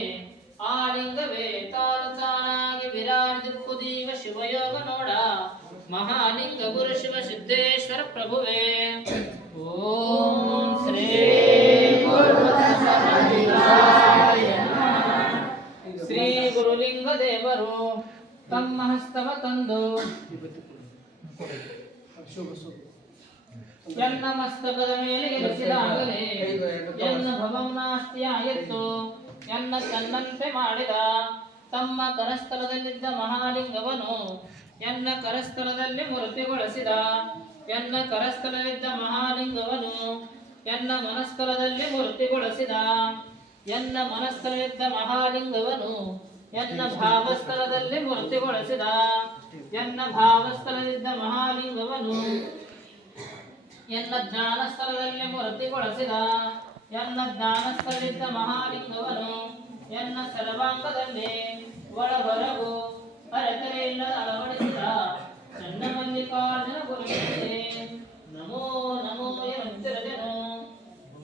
ಆ ಲಿಂಗವೇ ತಾನು ತಾನಾಗಿ ವಿರಾಜಿದುಪ್ಪುದೀಗ ಶಿವಯೋಗ ನೋಡ ಮಹಾಲಿಂಗ ಗುರು ಶಿವ ಸಿದ್ದೇಶ್ವರ ಪ್ರಭುವೇ. ಓಂ ಶ್ರೀ ಶ್ರೀ ಗುರುಲಿಂಗ ದೇವರು ತಮ್ಮ ಹಸ್ತವ ತಂದು ಎನ್ನ ಮಸ್ತಕದ ಮೇಲೆ ಇರಿಸಿದಾಗಲೇ ಎನ್ನ ಭವಂ ನಾಸ್ತಿ ಆಯಿತು ಎನ್ನ ತನ್ನಂತೆ ಮಾಡಿದ ತಮ್ಮ ಕರಸ್ಥಲದಲ್ಲಿದ್ದ ಮಹಾಲಿಂಗವನು ಎನ್ನ ಕರಸ್ಥಲದಲ್ಲಿ ಮೂರ್ತಿಗೊಳಿಸಿದ ಎನ್ನ ಕರಸ್ಥಲದಲ್ಲಿದ್ದ ಮಹಾಲಿಂಗವನು ಎನ್ನ ಮನಸ್ಥಲದಲ್ಲಿ ಮೂರ್ತಿಗೊಳಿಸಿದ ಎನ್ನ ಮನಸ್ಥಲದಲ್ಲಿದ್ದ ಮಹಾಲಿಂಗವನು ಎನ್ನ ಭಾವಸ್ಥಲದಲ್ಲಿ ಮೂರ್ತಿಗೊಳಿಸಿದ ಎನ್ನ ಭಾವಸ್ಥಲದಿದ್ದ ಮಹಾಲಿಂಗವನು ಎನ್ನ ಜ್ಞಾನಸ್ಥಳದಲ್ಲಿ ಮೂರ್ತಿಗೊಳಿಸಿದ ಎನ್ನ ಜ್ಞಾನಸ್ಥಳದಿದ್ದ ಮಹಾಲಿಂಗವನು ಎನ್ನ ಸರ್ವಾಂಗದಲ್ಲಿ ಒಳಬರಗು ಅರೆತರೆಯಿಲ್ಲದ ಅಳವಡಿಸಿದ ನನ್ನ ಮಲ್ಲಿಕಾರ್ಜುನ ಗುರುವಿಗೆ ನಮೋ ನಮೋ ಎಂತಿರದೆನು.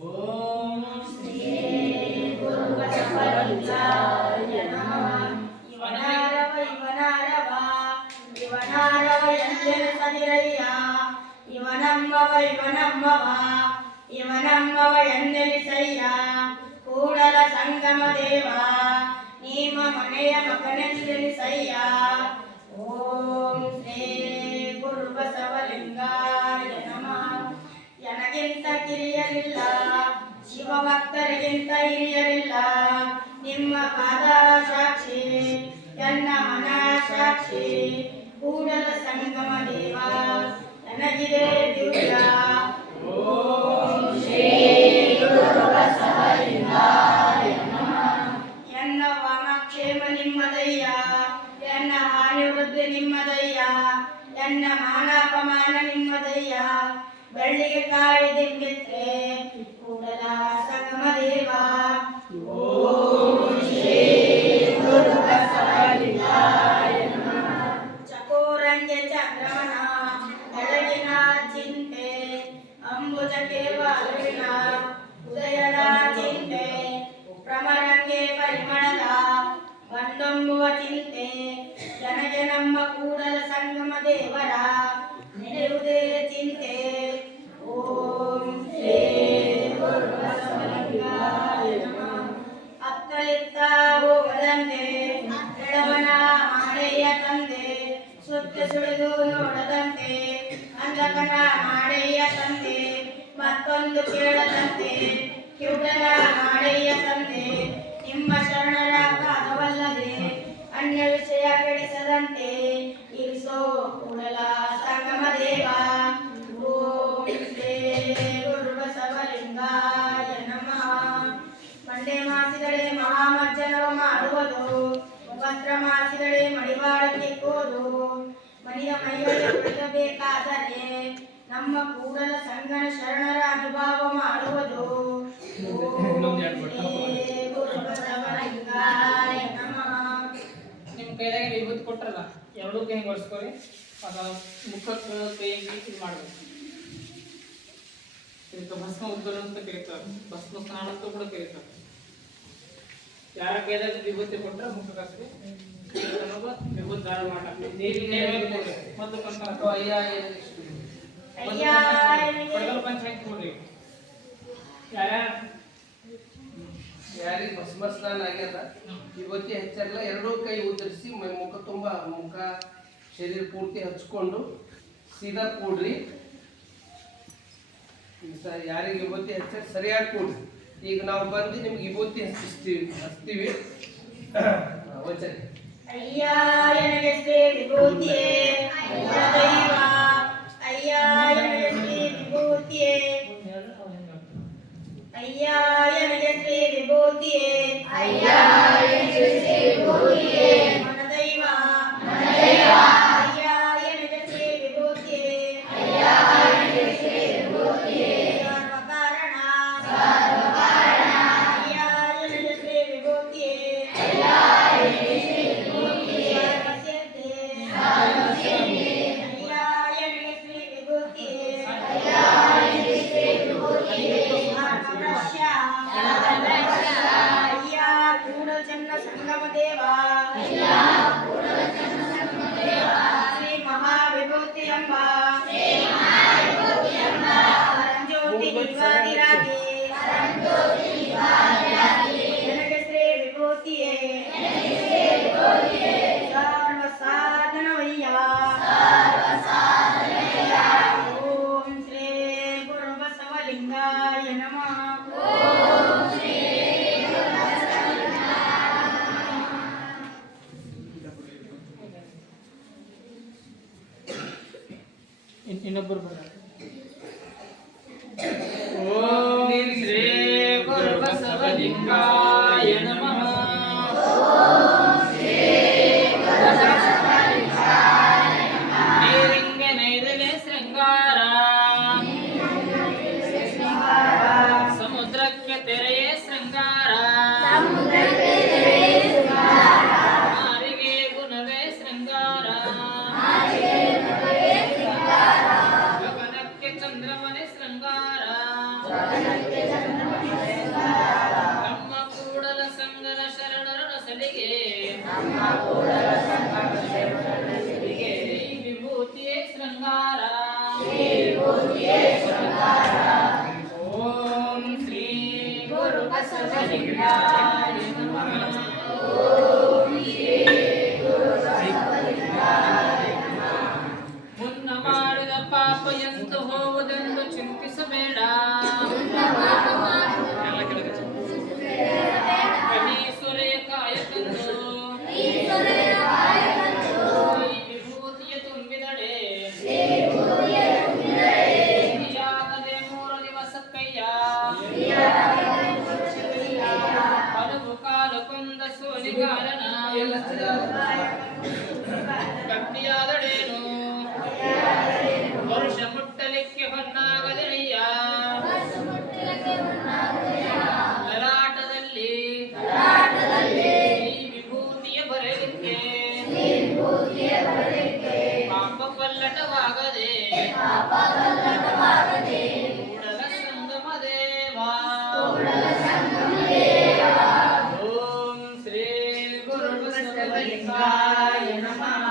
ಓಂ ಶ್ರೀ ಗುರು ಬಸವಲಿಂಗಾಯ ನಮಃ. ಇವನಾರವ ಇವನಾರವ ಇವನಾರವ ಎಂದೆನಿಸದಿರಯ್ಯ ಇವನಮ್ಮವ ಇವನಮ್ಮವ ಇವನಮ್ಮವ ಎನ್ನೆಲಿಸಯ್ಯ ಕೂಡಲ ಸಂಗಮ ದೇವ ನಿಮ್ಮ ಮನೆಯ ಮಗನೆಂದೆನಿಸಯ್ಯ. ಓಂ ಶ್ರೀ ಗುರು ಬಸವಲಿಂಗಾಯ ನಮಃ. ನನಗಿಂತ ಕಿರಿಯರಿಲ್ಲ ಶಿವಭಕ್ತರಿಗಿಂತ ಹಿರಿಯರಿಲ್ಲ ನಿಮ್ಮ ಪಾದ ಸಾಕ್ಷಿ ಎನ್ನ ಮನ ಸಾಕ್ಷಿ ಕೂಡಲ ಸಂಗಮ ದೇವ ನನಗಿದೆ ದಿವ್ಯ. ಓಂ ಶ್ರೀ ಗುರು ಬಸವಲಿಂಗಾಯ ನಮಃ. ಎನ್ನ ವಾಮಕ್ಷೇಮ ನಿಮ್ಮದಯ್ಯ ಎನ್ನ ಹಾನಿ ವೃದ್ಧಿ ನಿಮ್ಮದಯ್ಯ ಎನ್ನ ಮಾನಾಪಮಾನ ನಿಮ್ಮದಯ್ಯ ಬೆಳ್ಳಿಗೆ ಕಾಯಿ ದಿಂಬಿತ್ರೆ ಕೂಡಲ ಸಂಗಮ ದೇವ. ಓಂ ಶ್ರೀ ಗುರು ಬಸವಲಿಂಗಾಯ ನಮಃ. ಚಕೋರಂಗೆ ಚಂದ್ರಮನ ಬೆಳಗಿನ ಚಿಂತೆ ಅಂಬುಜಕ್ಕೆ ಬಾಲುವಿನ ಉದಯದ ಚಿಂತೆ ಪ್ರಮರಂಗೆ ಪರಿಮಳದ ಬಂದೊಂಬುವ ಚಿಂತೆ ಜನಗೆ ನಮ್ಮ ಕೂಡಲ ಸಂಗಮ ದೇವರ ನಡೆಯುವುದೇ ಚಿಂತೆ. ಓಂ ಶ್ರೀ ಗುರು ಬಸವಲಿಂಗಾಯ ನಮಃ. ಅತ್ತಲಿತ್ತ ಹೋಗದಂತೆ ಎಡವನ ಮಾಡೆಯ ತಂದೆ ಸುತ್ತ ಸುಳಿದು ನೋಡದಂತೆ ಅಂಧಕನ ಮಾಡೆಯ ತಂದೆ ಮತ್ತೊಂದು ಕೇಳದಂತೆ ಕಿವುಡನ ಮಾಡೆಯ ತಂದೆ ನಿಮ್ಮ ಶರಣರ ಪಾದವಲ್ಲದೆ ಅನ್ಯ ವಿಷಯ ಕೆಡಿಸದಂತೆ ಇರಿಸೋ ಕೂಡಲ ಸಂಗಮ ದೇವ. ಓಂ ಶ್ರೀ ಗುರು ಬಸವಲಿಂಗಾಯ ನಮಃ. ಮಂಡೆ ಮಾಸಿದರೆ ಮಹಾಮಜ್ಜನವ ಮಾಡುವ ಮಾಡುವುದು ವಸ್ತ್ರ ಮಾಸಿದಳೆ ಮಡಿವಾಳಕ್ಕೆ ಕೋದು ಮನಿದ ಮೈಗಳಿಗೆ ತೊಳೆಯಬೇಕಾದರೆ ನಮ್ಮ ಕೂಡಲ ಸಂಗನ ಶರಣರ ಅನುಭವ ಮಾಡುವುದು ನಿಮ್ಮ ಕೈದಾಗ ವಿಭೂತಿ ಕೊಟ್ರಲ್ಲ ಎರಡೂ ಕೈ ಒರೆಸ್ಕೊರಿ ಅದ ಮುಖಕ್ಕೆ ಕೈಗೆ ಇದು ಮಾಡಬೇಕು ಇದಕ್ಕೆ ಭಸ್ಮ ಉದ್ಗಲ ಅಂತ ಕರೀತಾರೆ ಭಸ್ಮ ಸ್ನಾನ ಅಂತ ಕೂಡ ಕರೀತಾರೆ ಯಾರ ಕೈದಾಗ ವಿಭೂತಿ ಕೊಟ್ರೆ ಮುಖಕ್ಕೆ ಹಚ್ರಿ ವಿಭೂತಿ ಧಾರಣ ಮಾಡಕ್ಕೆ ಮತ್ತು ಕಂತ ಪಡಗಲ್ ಪಂಚಾಯತ್ ನೋಡ್ರಿ ಯಾರಿಗೆ ಭಸ್ಮ ಸ್ನಾನ ಆಗ್ಯದ ಇವತ್ತಿ ಹಚ್ಚಾರಲ್ಲ ಎರಡೂ ಕೈ ಉದುರಿಸಿ ಮುಖ ತುಂಬ ಮುಖ ಶರೀರ ಪೂರ್ತಿ ಹಚ್ಕೊಂಡು ಸೀದಾ ಕೂಡ್ರಿ ಯಾರಿಗೆ ವಿಭೂತಿ ಹಚ್ಚಾರ ಸರಿಯಾಗಿ ಕೂಡ್ರಿ ಈಗ ನಾವು ಬಂದು ನಿಮ್ಗೆ ವಿಭೂತಿ ಹಚ್ತೀವಿ ವಚನ ಅಯ್ಯ ನನಗೆ ಶ್ರೀ ವಿಭೂತಿಯೇ ದೈವ ಅಯ್ಯ ನನಗೆ ಶ್ರೀ ವಿಭೂತಿಯೇ ಅಯ್ಯ ನನಗೆ ಶ್ರೀ ವಿಭೂತಿಯೇ ಅಯ್ಯ ನನಗೆ ಶ್ರೀ ವಿಭೂತಿಯೇ ಮನದೈವ ಅಯ್ಯ ನನಗೆ ಶ್ರೀ ವಿಭೂತಿಯೇ ಅಯ್ಯ ನನಗೆ ಶ್ರೀ ವಿಭೂತಿಯೇ ಸರ್ವಕಾರಣ ಅಯ್ಯ ನನಗೆ ಶ್ರೀ ವಿಭೂತಿಯೇ ಅಯ್ಯ ನನಗೆ ಶ್ರೀ ವಿಭೂತಿಯೇ ಸರ್ವಸಿದ್ಧಿ ಅಯ್ಯ ನನಗೆ ಶ್ರೀ ವಿಭೂತಿಯೇ ಅಯ್ಯ ನನಗೆ ಶ್ರೀ ವಿಭೂತಿಯೇ ಅಯ್ಯ ಕೂಡಲಚನ್ನ ಸಂಗಮ ದೇವ ಶ್ರೀ ಮಹಾವಿಭೂತಿ ಎಂಬ ಪರಂಜ್ಯೋತಿ ದಿವಾದಿರಾಗಿ ನನಗೆ ಶ್ರೀ ವಿಭೂತಿಯೇ ಸರ್ವ ಸಾಧನವಯ್ಯ ಓಂ ಶ್ರೀ ಗುರು ಬಸವಲಿಂಗಾಯ ನಮಃ ಇನ್ನೊಬ್ಬರು ಬರ್ತಾರೆ ಓಂ ಶ್ರೀ ಗುರು ಬಸವಲಿಂಗಾಯ ನಮಃ ನೀರಿಂಗೆ ನೈದಲೆ ಶೃಂಗಾರ ಸಮುದ್ರಕ್ಕೆ ತೆರೆಯೇ ಶೃಂಗಾರ ಮಾರಿಗೆ ಗುಣವೇ ಶೃಂಗಾರ ಗಗನಕ್ಕೆ ಚಂದ್ರಮನೆ ಶೃಂಗಾರ ನಮ್ಮ ಕೂಡಲ ಸಂಗನ ಶರಣರ ಸಲಿಗೆ ಶ್ರೀ ವಿಭೂತಿಯೇ ಶೃಂಗಾರ ಓಂ ಶ್ರೀ ಗುರು ಬಸವಲಿಂಗಾಯ ನಮಃ ಮುನ್ನ ಮಾಡಿದ ಪಾಪ ಎಂದು ಹೋಗುವುದೆಂದು ಚಿಂತಿಸಬೇಡ ಕಣೀಸುರೆಯ ಕಾಯಕಂದು ಈ ವಿಭೂತಿಯ ತುಂಬಿದಡೆ ಸಿಹಿಯಾಗದೆ 3 ದಿವಸಕ್ಕಯ್ಯ ಹಲವು ಕಾಲಕ್ಕೊಂದ ಸೋಲಿಗಾರನ ಗಟ್ಟಿಯಾದಡೇನು ವರುಷ ಮುಟ್ಟಲಿಕ್ಕೆ ಹೊನ್ನಾಗದೆನಯ್ಯ ಲಲಾಟದಲ್ಲಿ ಈ ವಿಭೂತಿಯ ಬರಲಿಕ್ಕೆ ಪಾಪ ಪಲ್ಲಟವಾಗದೆ ಕೂಡಲ ಸಂಗಮ ದೇವಾ ಓಂ ಶ್ರೀ ಗುರು ಬಸವಲಿಂಗಾಯ ನಮಃ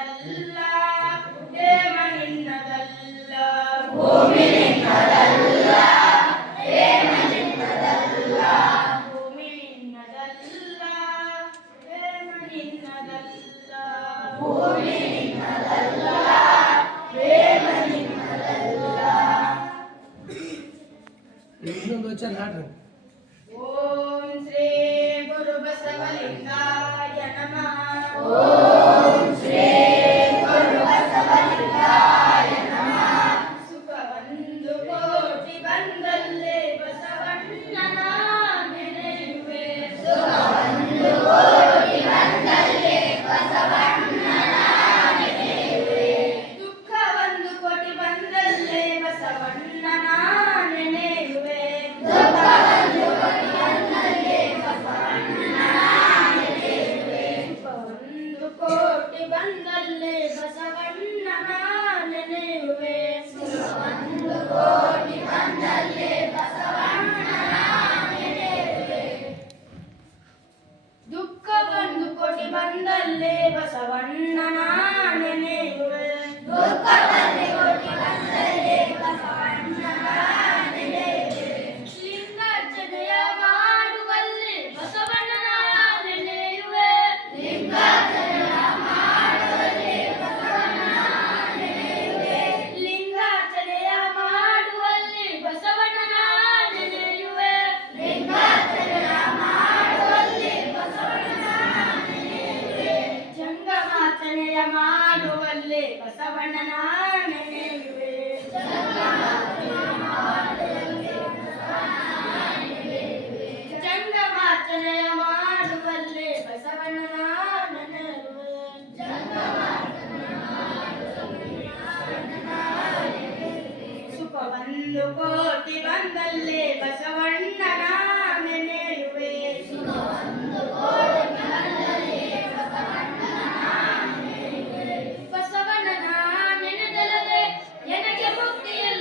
ನಿನ್ನದಲ್ಲ ಹೇಮ ನಿನ್ನದಲ್ಲ ಭೂಮಿ ನಿನ್ನದಲ್ಲ ಹೇಮ ನಿನ್ನದಲ್ಲ ಭೂಮಿ ನಿನ್ನದಲ್ಲ ಹೇಮ ನಿನ್ನದಲ್ಲ ಭೂಮಿ ನಿನ್ನದಲ್ಲ ಹೇಮ ನಿನ್ನದಲ್ಲ. ಇನ್ನೊಂದು ವಚನ ಹಾಡ್ರಿ. ಓಂ ಶ್ರೀ ಗುರು ಬಸವಲಿಂಗಾಯ ನಮಃ. ಓಂ ಶ್ರೀ ಗುರು ಬಸವಲಿಂಗಾಯ ನಮಃ. ಸುಖವೊಂದು ಕೋಟಿ ಬಂದಲ್ಲೇ ಬಸವಣ್ಣನ ನೆನೆಯುವೆ. ಸುಖವೊಂದು ಕೋಟಿ ಬಂದಲ್ಲೇ ಬಸವಣ್ಣನ ನೆನೆಯುವೆ. ದುಃಖವೊಂದು ಕೋಟಿ ಬಂದಲ್ಲೇ ಬಸವಣ್ಣನ ನೆನೆಯುವೆ. ದುಃಖವೊಂದು ಕೋಟಿ ಬಂದಲ್ಲೇ ಬಸವಣ್ಣನ ನೆನೆಯುವೆ. ಸುಖವೊಂದು ಕೋಟಿ ಬಂದಲ್ಲೇ ಬಸವಣ್ಣನ ನೆನೆಯುವೆ. ಸುಖವೊಂದು ಕೋಟಿ ಬಂದಲ್ಲೇ ಬಸವಣ್ಣನ ನೆನೆಯುವೆ. ದುಃಖವೊಂದು ಕೋಟಿ ಬಂದಲ್ಲೇ ಬಸವಣ್ಣನ ನೆನೆಯುವೆ. ದುಃಖವೊಂದು ಕೋಟಿ ಬಂದಲ್ಲೇ ಬಸವಣ್ಣನ ನೆನೆಯುವೆ. ಲಿಂಗಾರ್ಚನೆಯ ಮಾಡುವಲ್ಲಿ ಬಸವಣ್ಣನ ನೆನೆಯುವೆ. ಲಿಂಗಾರ್ಚನೆಯ ಮಾಡುವಲ್ಲಿ ಬಸವಣ್ಣನ ನೆನೆಯುವೆ. ಲಿಂಗಾರ್ಚನೆಯ ಮಾಡುವಲ್ಲಿ ಬಸವಣ್ಣನ ನೆನೆಯುವೆ. ಲಿಂಗಾರ್ಚನೆಯ ಮಾಡುವಲ್ಲಿ ಬಸವಣ್ಣನ ನೆನೆಯುವೆ. ಜಂಗಮಾರ್ಚನೆಯ ಮಾಡುವಲ್ಲಿ ಬಸವಣ್ಣನ ನೆನೆಯುವೆ. ಜಂಗಮಾರ್ಚನೆಯ ಮಾಡುವಲ್ಲಿ ಬಸವಣ್ಣನ ನೆನೆಯುವೆ. ಸುಖವೊಂದು ಕೋಟಿ ಬಂದಲ್ಲೇ ಬಸವಣ್ಣನ ನೆನೆಯುವೆ. ಬಸವಣ್ಣನ ನೆನೆದಲ್ಲದೆ ನನಗೆ ಮುಕ್ತಿಯಿಲ್ಲ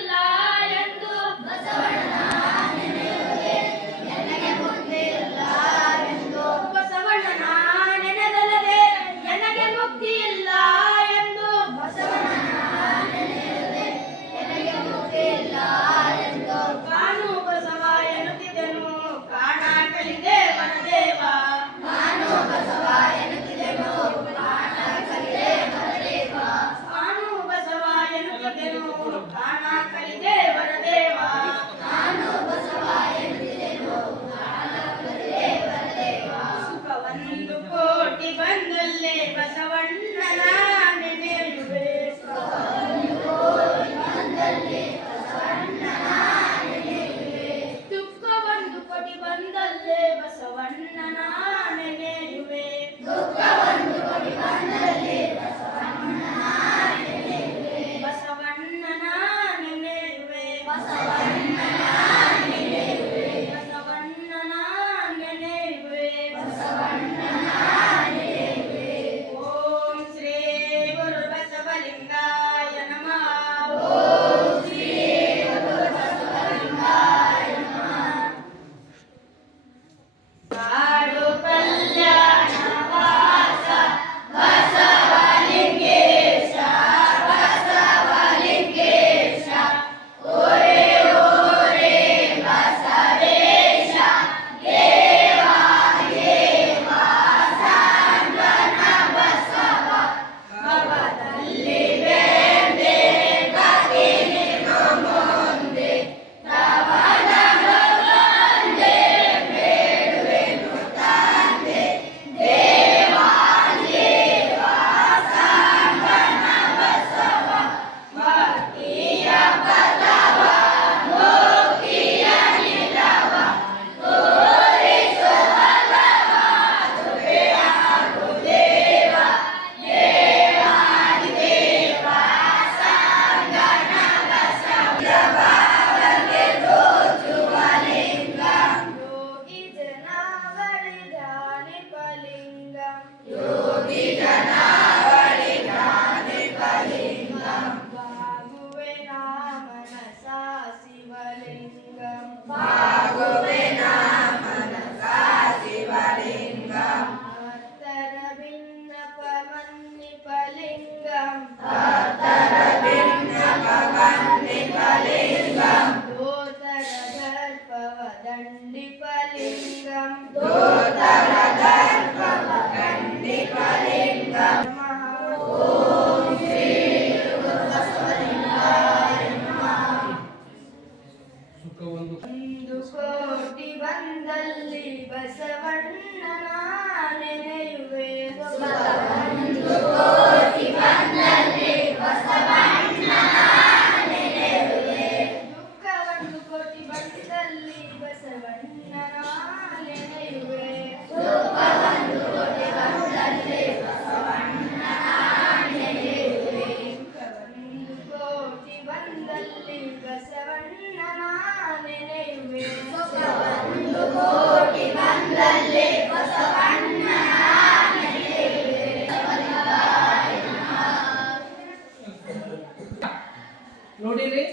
ನೋಡಿರಿ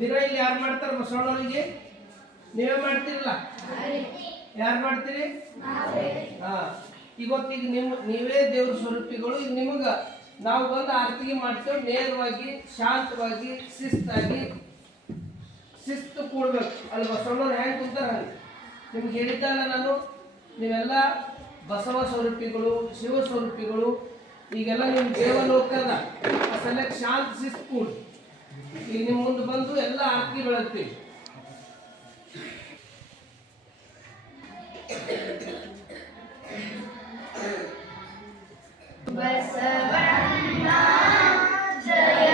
ದಿನ ಇಲ್ಲಿ ಯಾರು ಮಾಡ್ತಾರೆ ಬಸವಣ್ಣವರಿಗೆ? ನೀವೇ ಮಾಡ್ತೀರಲ್ಲ? ಯಾರು ಮಾಡ್ತೀರಿ? ಹಾ, ಇವತ್ತೀಗ ನೀವೇ ದೇವ್ರ ಸ್ವರೂಪಿಗಳು. ಈಗ ನಿಮಗ ನಾವು ಬಂದು ಆರತಿಗೆ ಮಾಡ್ತೇವೆ. ನೇರವಾಗಿ, ಶಾಂತವಾಗಿ, ಶಿಸ್ತು ಕೂಡ್ಬೇಕು. ಅಲ್ಲಿ ಬಸವಣ್ಣವ್ರು ಹೆಂಗೆ ಕುಂತಾರ ಹಂಗೆ ನಿಮ್ಗೆ ಹೇಳಿದ್ದಲ್ಲ ನಾನು. ನೀವೆಲ್ಲ ಬಸವ ಸ್ವರೂಪಿಗಳು, ಶಿವ ಸ್ವರೂಪಿಗಳು. ಈಗೆಲ್ಲ ನಿಮ್ಮ ದೇವಲೋಕದ ಸಲಕ್ಕೆ ಶಾಂತ ಶಿಸ್ತು ಕೂಡ್. ಈಗ ನಿಮ್ಮ ಮುಂದೆ ಬಂದು ಎಲ್ಲ ಆರತಿ ಬೆಳಗ್ತೀವಿ. ಬಸವಣ್ಣ ಜಯ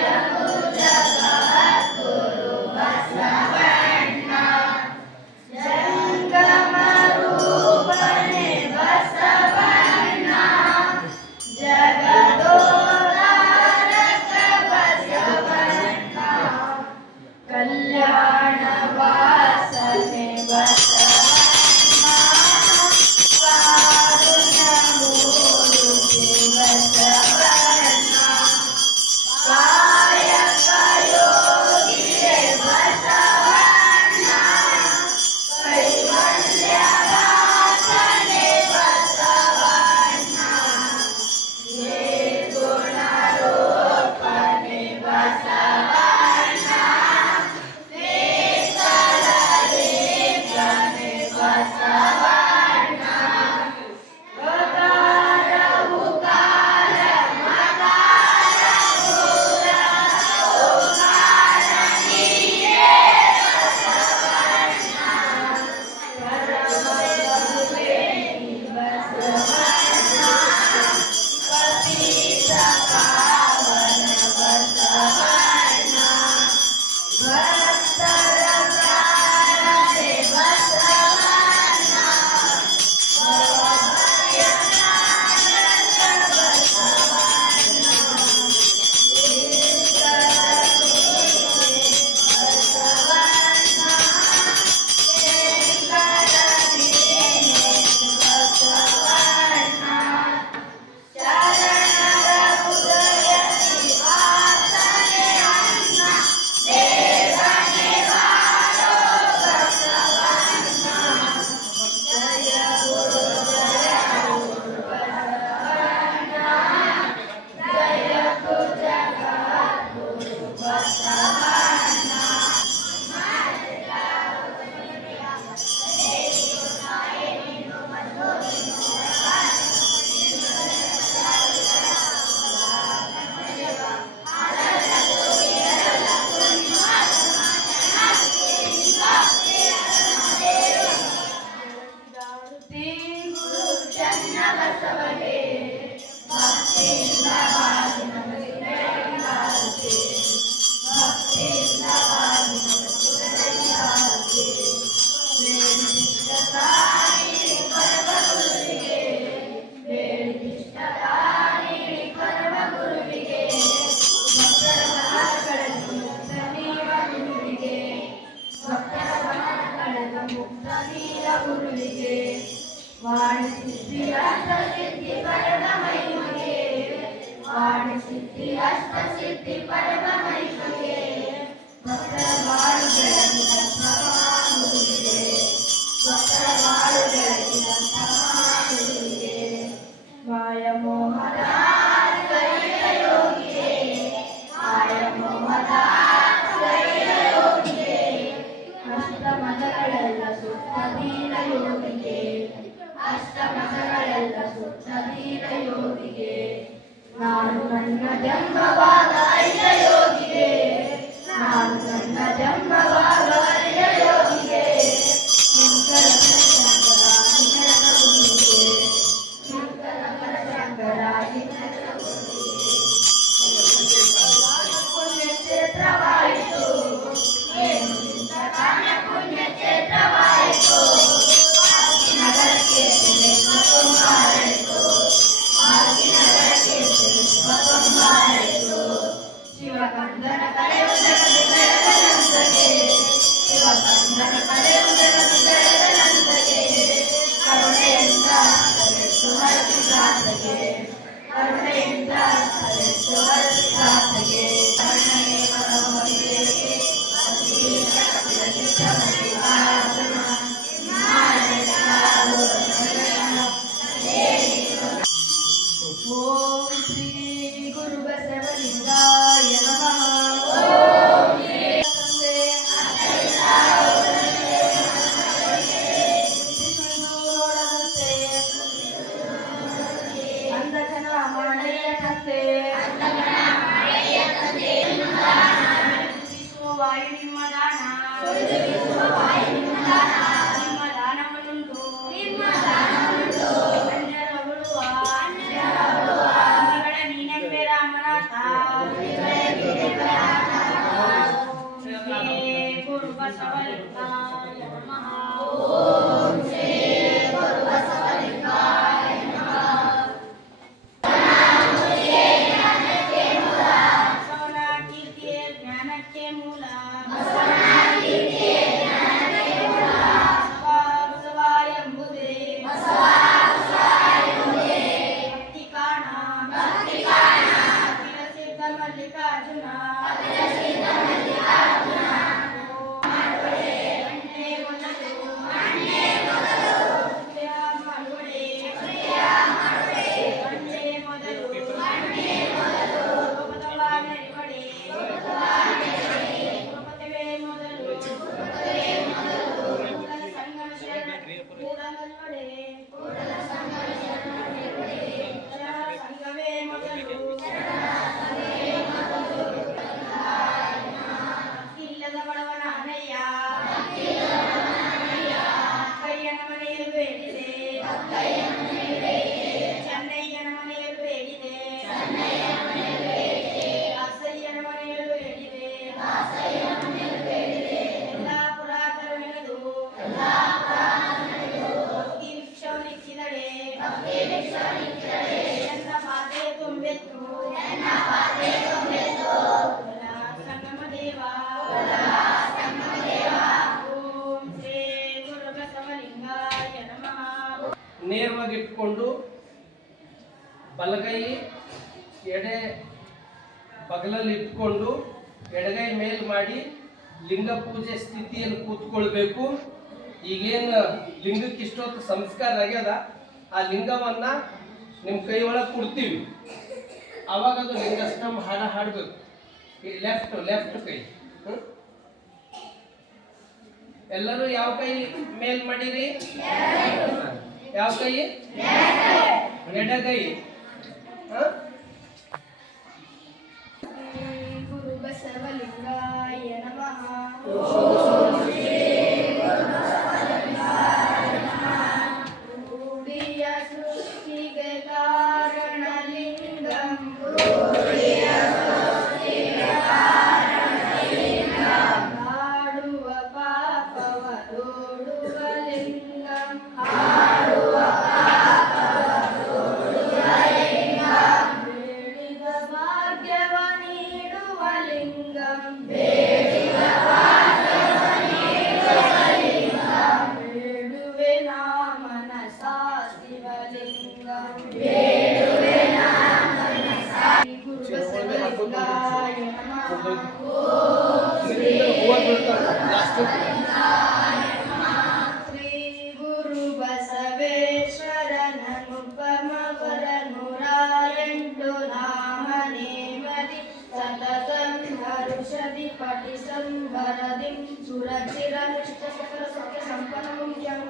ಜಗದ್ಗುರು ಬಸವಣ್ಣ ಜಂಗಮ ರೂಪನೆ ಬಸವಣ್ಣ ಜಗದೋದ್ಧಾರಕ ಬಸವಣ್ಣ ಕಲ್ಯಾಣ ವಾಸನೆ ಬಸವಣ್ಣ ಕಾರುಣ್ಯ ಮೂರ್ತಿ ಬಸವಣ್ಣ ಕಾಯಕ ಯೋಗಿಯೇ ಬಸವಣ್ಣ ಕೈವಲ್ಯ ದಾಸನೇ ಬಸವಣ್ಣ ಗುಣರೂಪನೆ ಬಸವಣ್ಣ ವೇಕಲರೇಖನೆ ಬಸವಣ್ಣ ಗಕಾರ ಉಕಾರ ಮಕಾರ ಉರ ಓಂಕಾರ ನೀನೇ ಬಸವಣ್ಣ ಕರಮರುವೆ ಬಸವಣ್ಣ ಪತಿತ ಪಾವನ ಬಸವಣ್ಣ ಭಕ್ತರ ಪ್ರಾಣನೆ ಬಸವಣ್ಣ ಭವಭಯನಾಶಕ ಬಸವಣ್ಣ ದೀರ್ಘರೂಪಿ ಬಸವಣ್ಣ ಶಂಕರದೀನೆ ಬಸವಣ್ಣ ಶರಣರ ಹೃದಯದಿ ವಾಸನೆ ಅನ್ನ ದೇವನೇ ಬಾರೋ ಬಸವಣ್ಣ ಜಯ ಗುರು ಬಸವಣ್ಣ ಜಯ ಜಗದ್ಗುರು ಬಸವಣ್ಣ ದಾರುತಿ ಗುರು ಚನ್ನ ಬಸವಗೆ ಭಕ್ತಿಯಿಂದ ಬಾಗಿ ನಮಸ್ತೆ ದಾರುತಿ ಭಕ್ತಿಯಿಂದ ಬಾಗಿ ನಮಸ್ತೆ ಬೇಡಿಷ್ಟತಾನಿ ಪರಮ ಗುರುವಿಗೆ ಬೇಡಿಷ್ಟತಾನಿ ಪರಮ ಗುರುವಿಗೆ ಭಕ್ತರ ಮನಗಳನ್ನು ಮುಕ್ತ ನೀವ ಗುರುವಿಗೆ ಭಕ್ತರ ಮನಗಳನ್ನು ಮುಕ್ತ ನೀರ ಗುರುವಿಗೆ ವಾಣಿ ಸಿದ್ಧಿ ಅಷ್ಟ ಸಿದ್ಧಿ ಪರಮ ಮಹಿಮೆಗೆ ವಾಣಿ ಸಿದ್ಧಿ ಅಷ್ಟ ಸಿದ್ಧಿ ಪರಮ ಮಹಿಮೆಗೆ ಭಕ್ತರ ಬಾಳು ಬೆಳಗಿದಂತಹ ಗುರುವಿಗೆ ಭಕ್ತರ ಬಾಳು ಬೆಳಗಿದಂತಹ ಗುರುವಿಗೆ ಮಾಯ ಮೋಹದ ಸರಿಯ ಯೋಗಿಗೆ ಮಾಯ ಮೋಹದ ಸರಿಯ ಯೋಗಿಗೆ ಅಷ್ಟ ಮತಗಳೆಲ್ಲ ಸುತ್ತ ದೀನ ಯೋಗಿಗೆ ಅಷ್ಟ ಮತಗಳೆಲ್ಲ ಸುತ್ತ ದೀನ ಯೋಗಿಗೆ ನಾನು ನನ್ನ ಜನ್ಮವಾದ ಅಯ್ಯ ಯೋಗಿಗೆ ನಾನು ನನ್ನ ಜನ್ಮವಾದ ಅಯ್ಯ ಯೋಗಿಗೆ ಶಂಕರ ಶಂಕರ ಹಿನ್ನಡ ಗುರುವಿಗೆ ಶಂಕರ ಶಂಕರ ಹಿನ್ನಡ ಗುರುವಿಗೆ ಪುಣ್ಯಕ್ಷೇತ್ರವಾಯಿತು ಏನು ಇಂಥ ಕಾರಣ ಪುಣ್ಯಕ್ಷೇತ್ರವಾಯಿತು ನಗರಕ್ಕೆ ಮಾರಿತು ನಗರಕ್ಕೆ ಮಾರಿತು ಶಿವಕಂದನ ಕರೆಯು ಜಗದಿ ಬೆಳೆದ ನಂತಗೆ ಶಿವಕಂದನ ಕರೆಯು ಜಗದಿ ಬೆಳೆದ ನಂತಗೆ ಕರುಣೆಯಿಂದ ಹರಿಸು ಹರಸಿ ಸಾಧಗೆ ಕರುಣೆಯಿಂದ ಹರಿಸು ಹರಸಿ ಸಾಧಗೆ ಕರುಣೆಗೆ ಪರಮೊಲಿಗೆ ಗಣನಾಥ ಶ್ರೀ ಗುರು ಬಸವಲಿಂಗಾಯ ನಮಃ. ಬಸವನ ಕೀರ್ತಿಯೇ ಜ್ಞಾನಕ್ಕೆ ಮೂಲ. ಬಸವ ಎಂಬುದೇ ಭಕ್ತಿ ಕಾಣ. ಅಖಿಲ ಸಿದ್ಧ ಮಲ್ಲಿಕಾರ್ಜುನ ಅಣ್ಣೆ ಮೊದಲು ಕೃತ್ಯ ಮಾಡುವಡೆ. ಅಣ್ಣೆ ಮೊದಲು ಲೋಕದವ ನೆರೆವಡೆ. ಲೋಕದವೇ ಮೊದಲು ಕೂಡಲ ಸಂಗಮ ಶರಣ ಕೂಡಲಲ್ವಡೆ. ಶರಣ ಸಂಘವೇ ಮೊದಲು ಇಲ್ಲದ ಬಡವನ ಅನಯ್ಯ ಅಕ್ಕಯ್ಯನ ಮನೆಯಲ್ಲಿ ಬೇಡಿದೆ. ಚೆನ್ನಯ್ಯನ ಮನೆಯಲ್ಲಿ ಬೇಡಿದೆ. ದಾಸಯ್ಯನ ಮನೆಯಲ್ಲಿ ಬೇಡಿದೆ. ಎಲ್ಲ ಪುರಾತನವೆನದು ಭಕ್ತಿ ಭಿಕ್ಷವನಿಕ್ಕಿದಡೆ. ಎನ್ನ ಪಾತೆ ತುಂಬೆತ್ತು ಸಂಗಮ ದೇವ. ಓಂ ಶ್ರೀ ಗುರು ಬಸವಲಿಂಗಾಯ ನಮಃ. ನೇರವಾಗಿ ಇಟ್ಕೊಂಡು ಬಲಗೈ ಎಡೆ ಬಗಲಲ್ಲಿ ಇಟ್ಕೊಂಡು ಎಡಗೈ ಮೇಲ್ ಮಾಡಿ ಲಿಂಗ ಪೂಜೆ ಸ್ಥಿತಿಯಲ್ಲಿ ಕೂತ್ಕೊಳ್ಬೇಕು. ಈಗೇನು ಲಿಂಗಕ್ಕೆ ಇಷ್ಟೊತ್ತು ಸಂಸ್ಕಾರ ಆಗ್ಯದ ಆ ಲಿಂಗವನ್ನ ನಿಮ್ಮ ಕೈ ಒಳಗೆ ಕೊಡ್ತೀವಿ. ಅವಾಗ ಅದು ಲಿಂಗಸ್ತಂಭ ಹಾಡ ಹಾಡ್ಬೇಕು. ಲೆಫ್ಟ್ ಕೈ. ಎಲ್ಲರೂ ಯಾವ ಕೈ ಮೇಲ್ ಮಾಡಿರಿ? ಯಾವ ಕೈ? ಎಡಗೈ. ಶ್ರೀ ಗುರು ಬಸವಲಿಂಗಾಯ ನಮಃ. ರೂಢಿಯ ಸೃಷ್ಟಿಗೆ ಕಾರಣ ಲಿಂಗಂ. ಹಾಡುವ ಪಾಪವ ದೋಡುವ ಲಿಂಗಂ. ಬೇಡಿದ ಭಾಗ್ಯವ ನೀಡುವ ಲಿಂಗಂ. ಬೇಡುವೆ ನಾ ಮನಸಾ ಶಿವಲಿಂಗಂ. ಶ್ರೀ ಗುರು ಬಸವಲಿಂಗಾಯ ನಮಃ. ಶ್ರೀ ಗುರು ಬಸವೇಶ್ವರನನುಪಮವರ 108 ನಾಮ ನೇಮದಿ ಸತತಂ ಹರುಷದಿ ಪಠಿಸಂ ವರದಿಂ ಸುರಚಿರನುಚಿತ ಸಕಲ ಸತ್ಯ ಸಂಪನ್ನಮುಖ್ಯಂ.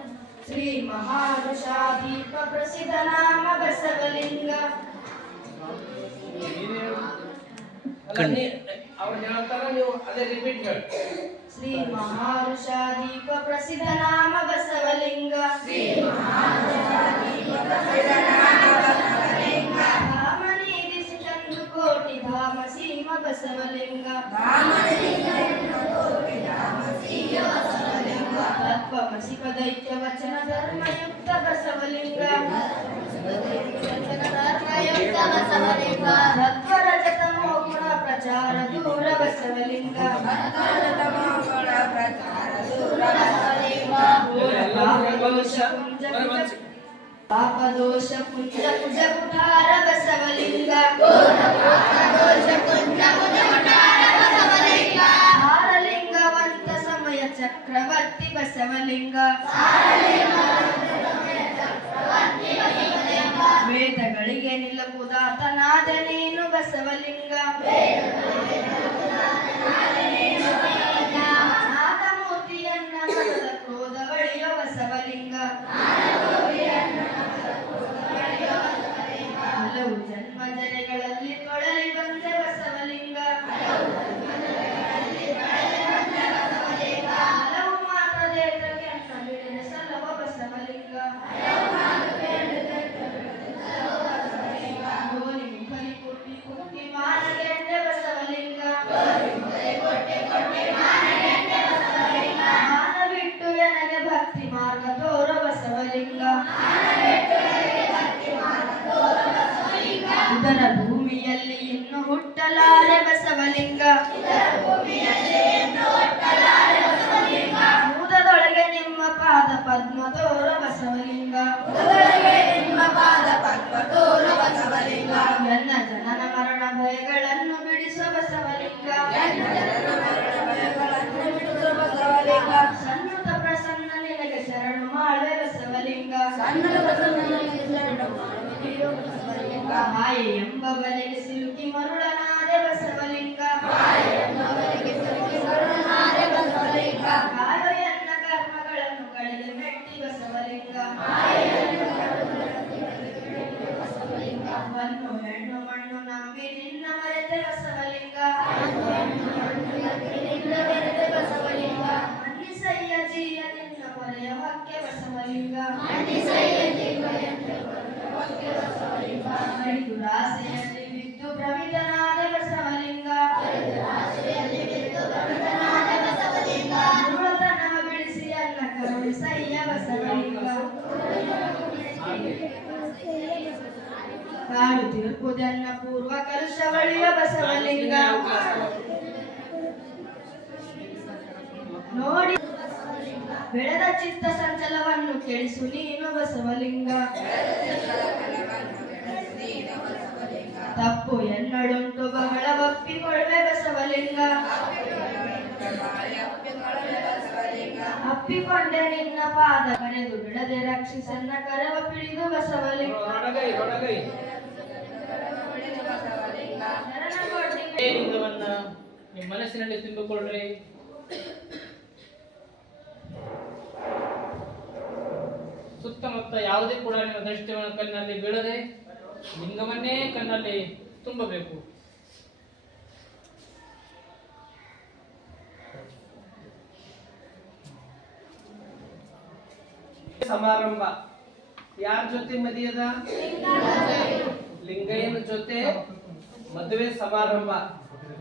ಶ್ರೀ ಮಹಾರುಷಾದೀಪ ಪ್ರಸಿದ್ಧ ನಾಮ ಬಸವಲಿಂಗ. ಅವ್ರು ಹೇಳ್ತಾರ, ನೀವು ಅದೇ ರಿಪೀಟ್ ಹೇಳಿ. ಶ್ರೀ ಮಹಾರುಷಾದೀಪ ಪ್ರಸಿದ್ಧ ನಾಮ ಬಸವಲಿಂಗ. ಧಾಮನಿಧಿಸಿ ಚಂದು ಕೋಟಿ ಧಾಮ ಸೀಮ ಬಸವಲಿಂಗ. ತತ್ವಮಸಿ ಪದೈತ್ಯ ವಚನ ಧರ್ಮಯುಕ್ತ ಬಸವಲಿಂಗ. ತತ್ವರಜತ ಮೋಗುಣ ಪ್ರಚಾರ ದೂರ ಬಸವಲಿಂಗ. ಪಾಪದೋಷ ಪುಂಜ ಕುಜ ಕುಠಾರ ಬಸವಲಿಂಗ. ಹಾರಲಿಂಗವಂತ ಸಮಯ ಚಕ್ರವರ್ತಿ ಬಸವಲಿಂಗ. ವೇದಗಳಿಗೆ ನಿಲುವುದಾತನಾದ ನೀನು ಬಸವಲಿಂಗ. ನಾದಮೂರ್ತಿಯನ್ನ ಮನದ ಕ್ರೋಧ ಬಳಿಯ ಬಸವಲಿಂಗ. ಹಲವು ಜನ್ಮ ಜನೆಗಳಲ್ಲಿ ತೊಳಲಿ ಬಂದೆ ಬಸವಲಿಂಗ. ಹಲವು ಮಾತದೇತಕ್ಕೆ ಅಂತ ಬಿಡಿದ ಸಲವ ಬಸವಲಿಂಗ. ಗೋಲಿ ಮುಖಲಿ ಕುಟ್ಟಿ ಕುಟ್ಟಿ ಮಾರ ಒಟ್ಟಲಾರೆ ಬಸವಲಿಂಗ ಮೂದದೊಳಗೆ ನಿಮ್ಮ ಪಾದ ಪದ್ಮ ತೋರ ಬಸವಲಿಂಗ ನನ್ನ ಜನನ ಮರಣ ಭಯಗಳನ್ನು ಬಿಡಿಸುವ ಬಸವಲಿಂಗ ಸನ್ನುತ ಪ್ರಸನ್ನ ನಿನಗೆ ಶರಣು ಮಾಡುವೆ ಬಸವಲಿಂಗ ಮಾಯೆ ಎಂಬ ಬಲೆಗೆ ಸಿಲುಕಿ ಮರುಳನಾದೆ ಬಸವಲಿಂಗ ಕಾಲು ಎನ್ನ ಕರ್ಮಗಳನ್ನು ಕಳೆದು ಮೆಟ್ಟಿ ಬಸವಲಿಂಗ ಮಣ್ಣು ಹೆಣ್ಣು ಮಣ್ಣು ನಂಬಿ ನಿನ್ನ ಮರೆತೆ ಬಸವಲಿಂಗ ಮನ್ನಿಸಯ್ಯ ಜೀಯ ನಿನ್ನ ಪೊರೆಯ ಹಕ್ಕೆ ಬಸವಲಿಂಗ ದುರಾಸೆಯಲ್ಲಿ ಬಿದ್ದು ಭ್ರಮಿತನಾದ ಬಸವಲಿಂಗ ದುರುಳತನ ಬಿಡಿಸಿ ಅನ್ನ ಕರುಣಿಸಯ್ಯ ಬಸವಲಿಂಗ ಕಾಡು ತೀರ್ಪುದನ್ನ ಪೂರ್ವ ಕಲುಷವಳಿಯ ಬಸವಲಿಂಗ ನೋಡಿ ಬೆಳೆದ ಚಿತ್ತ ಸಂಚಲವನ್ನು ಕೆಡಿಸು ನೀನು ಬಸವಲಿಂಗ ತಪ್ಪು ಎನ್ನಡುಂಟು ಬಹಳ ಒಪ್ಪಿಕೊಳ್ಳೆ ಬಸವಲಿಂಗ ಅಪ್ಪಿಕೊಂಡೆ ನಿನ್ನ ಪಾದ ಕರೆದು ಬಿಡದೆ ರಕ್ಷಿಸನ್ನ ಕರವ ಪಿಡಿದು ಬಸವಲಿಂಗ ಲಿಂಗವನ್ನ ನಿಮ್ಮ ಮನಸ್ಸಿನಲ್ಲಿ ತುಂಬಿಕೊಳ್ಳ್ರಿ. ಸುತ್ತಮುತ್ತ ಯಾವುದೇ ಕೂಡ ನಿಮ್ಮ ದೃಷ್ಟಿಯನ್ನು ಕಣ್ಣಿನಲ್ಲಿ ಬೀಳದೆ ಲಿಂಗವನ್ನೇ ಕಣ್ಣಲ್ಲಿ ತುಂಬಬೇಕು. ಸಮಾರಂಭ ಯಾರ ಜೊತೆ ಮದುವೆದ? ಲಿಂಗಯ್ಯನ ಜೊತೆ ಮದುವೆ ಸಮಾರಂಭ.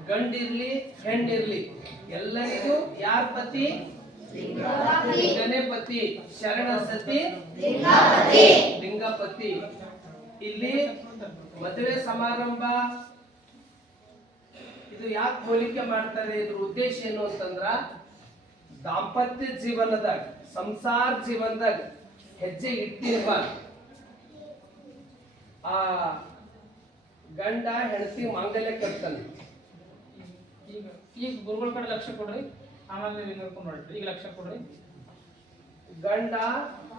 ಗಂಡಿರ್ಲಿ ಹೆಣ್ಣಿರ್ಲಿ ಎಲ್ಲರಿಗೂ ಯಾರ ಪತಿ? ಲಿಂಗನೇ ಪತಿ. ಶರಣ ಸತಿ ಲಿಂಗಪತಿ. ಇಲ್ಲಿ ಮದುವೆ ಸಮಾರಂಭ ಇದು ಯಾಕೆ ಹೋಲಿಕೆ ಮಾಡ್ತಾರೆ? ಇದ್ರ ಉದ್ದೇಶ ಏನು ಅಂತಂದ್ರ ದಾಂಪತ್ಯ ಜೀವನದಾಗ ಸಂಸಾರ ಜೀವನದಾಗ ಹೆಜ್ಜೆ ಇಟ್ಟಿರ್ಬಾರ್ದು. ಆ ಗಂಡ ಹೆಂಡತಿ ಮಾಂಗಲ್ಯ ಕಟ್ತಾನೆ. ಈಗ ಗುರುಗಳ ಕಡೆ ಲಕ್ಷ್ಯ ಕೊಡ್ರಿ, ಆಮೇಲೆ ನೋಡ್ಕೊಂಡು ನೋಡ್ರಿ. ಈಗ ಲಕ್ಷ್ಯ ಕೊಡ್ರಿ. ಗಂಡ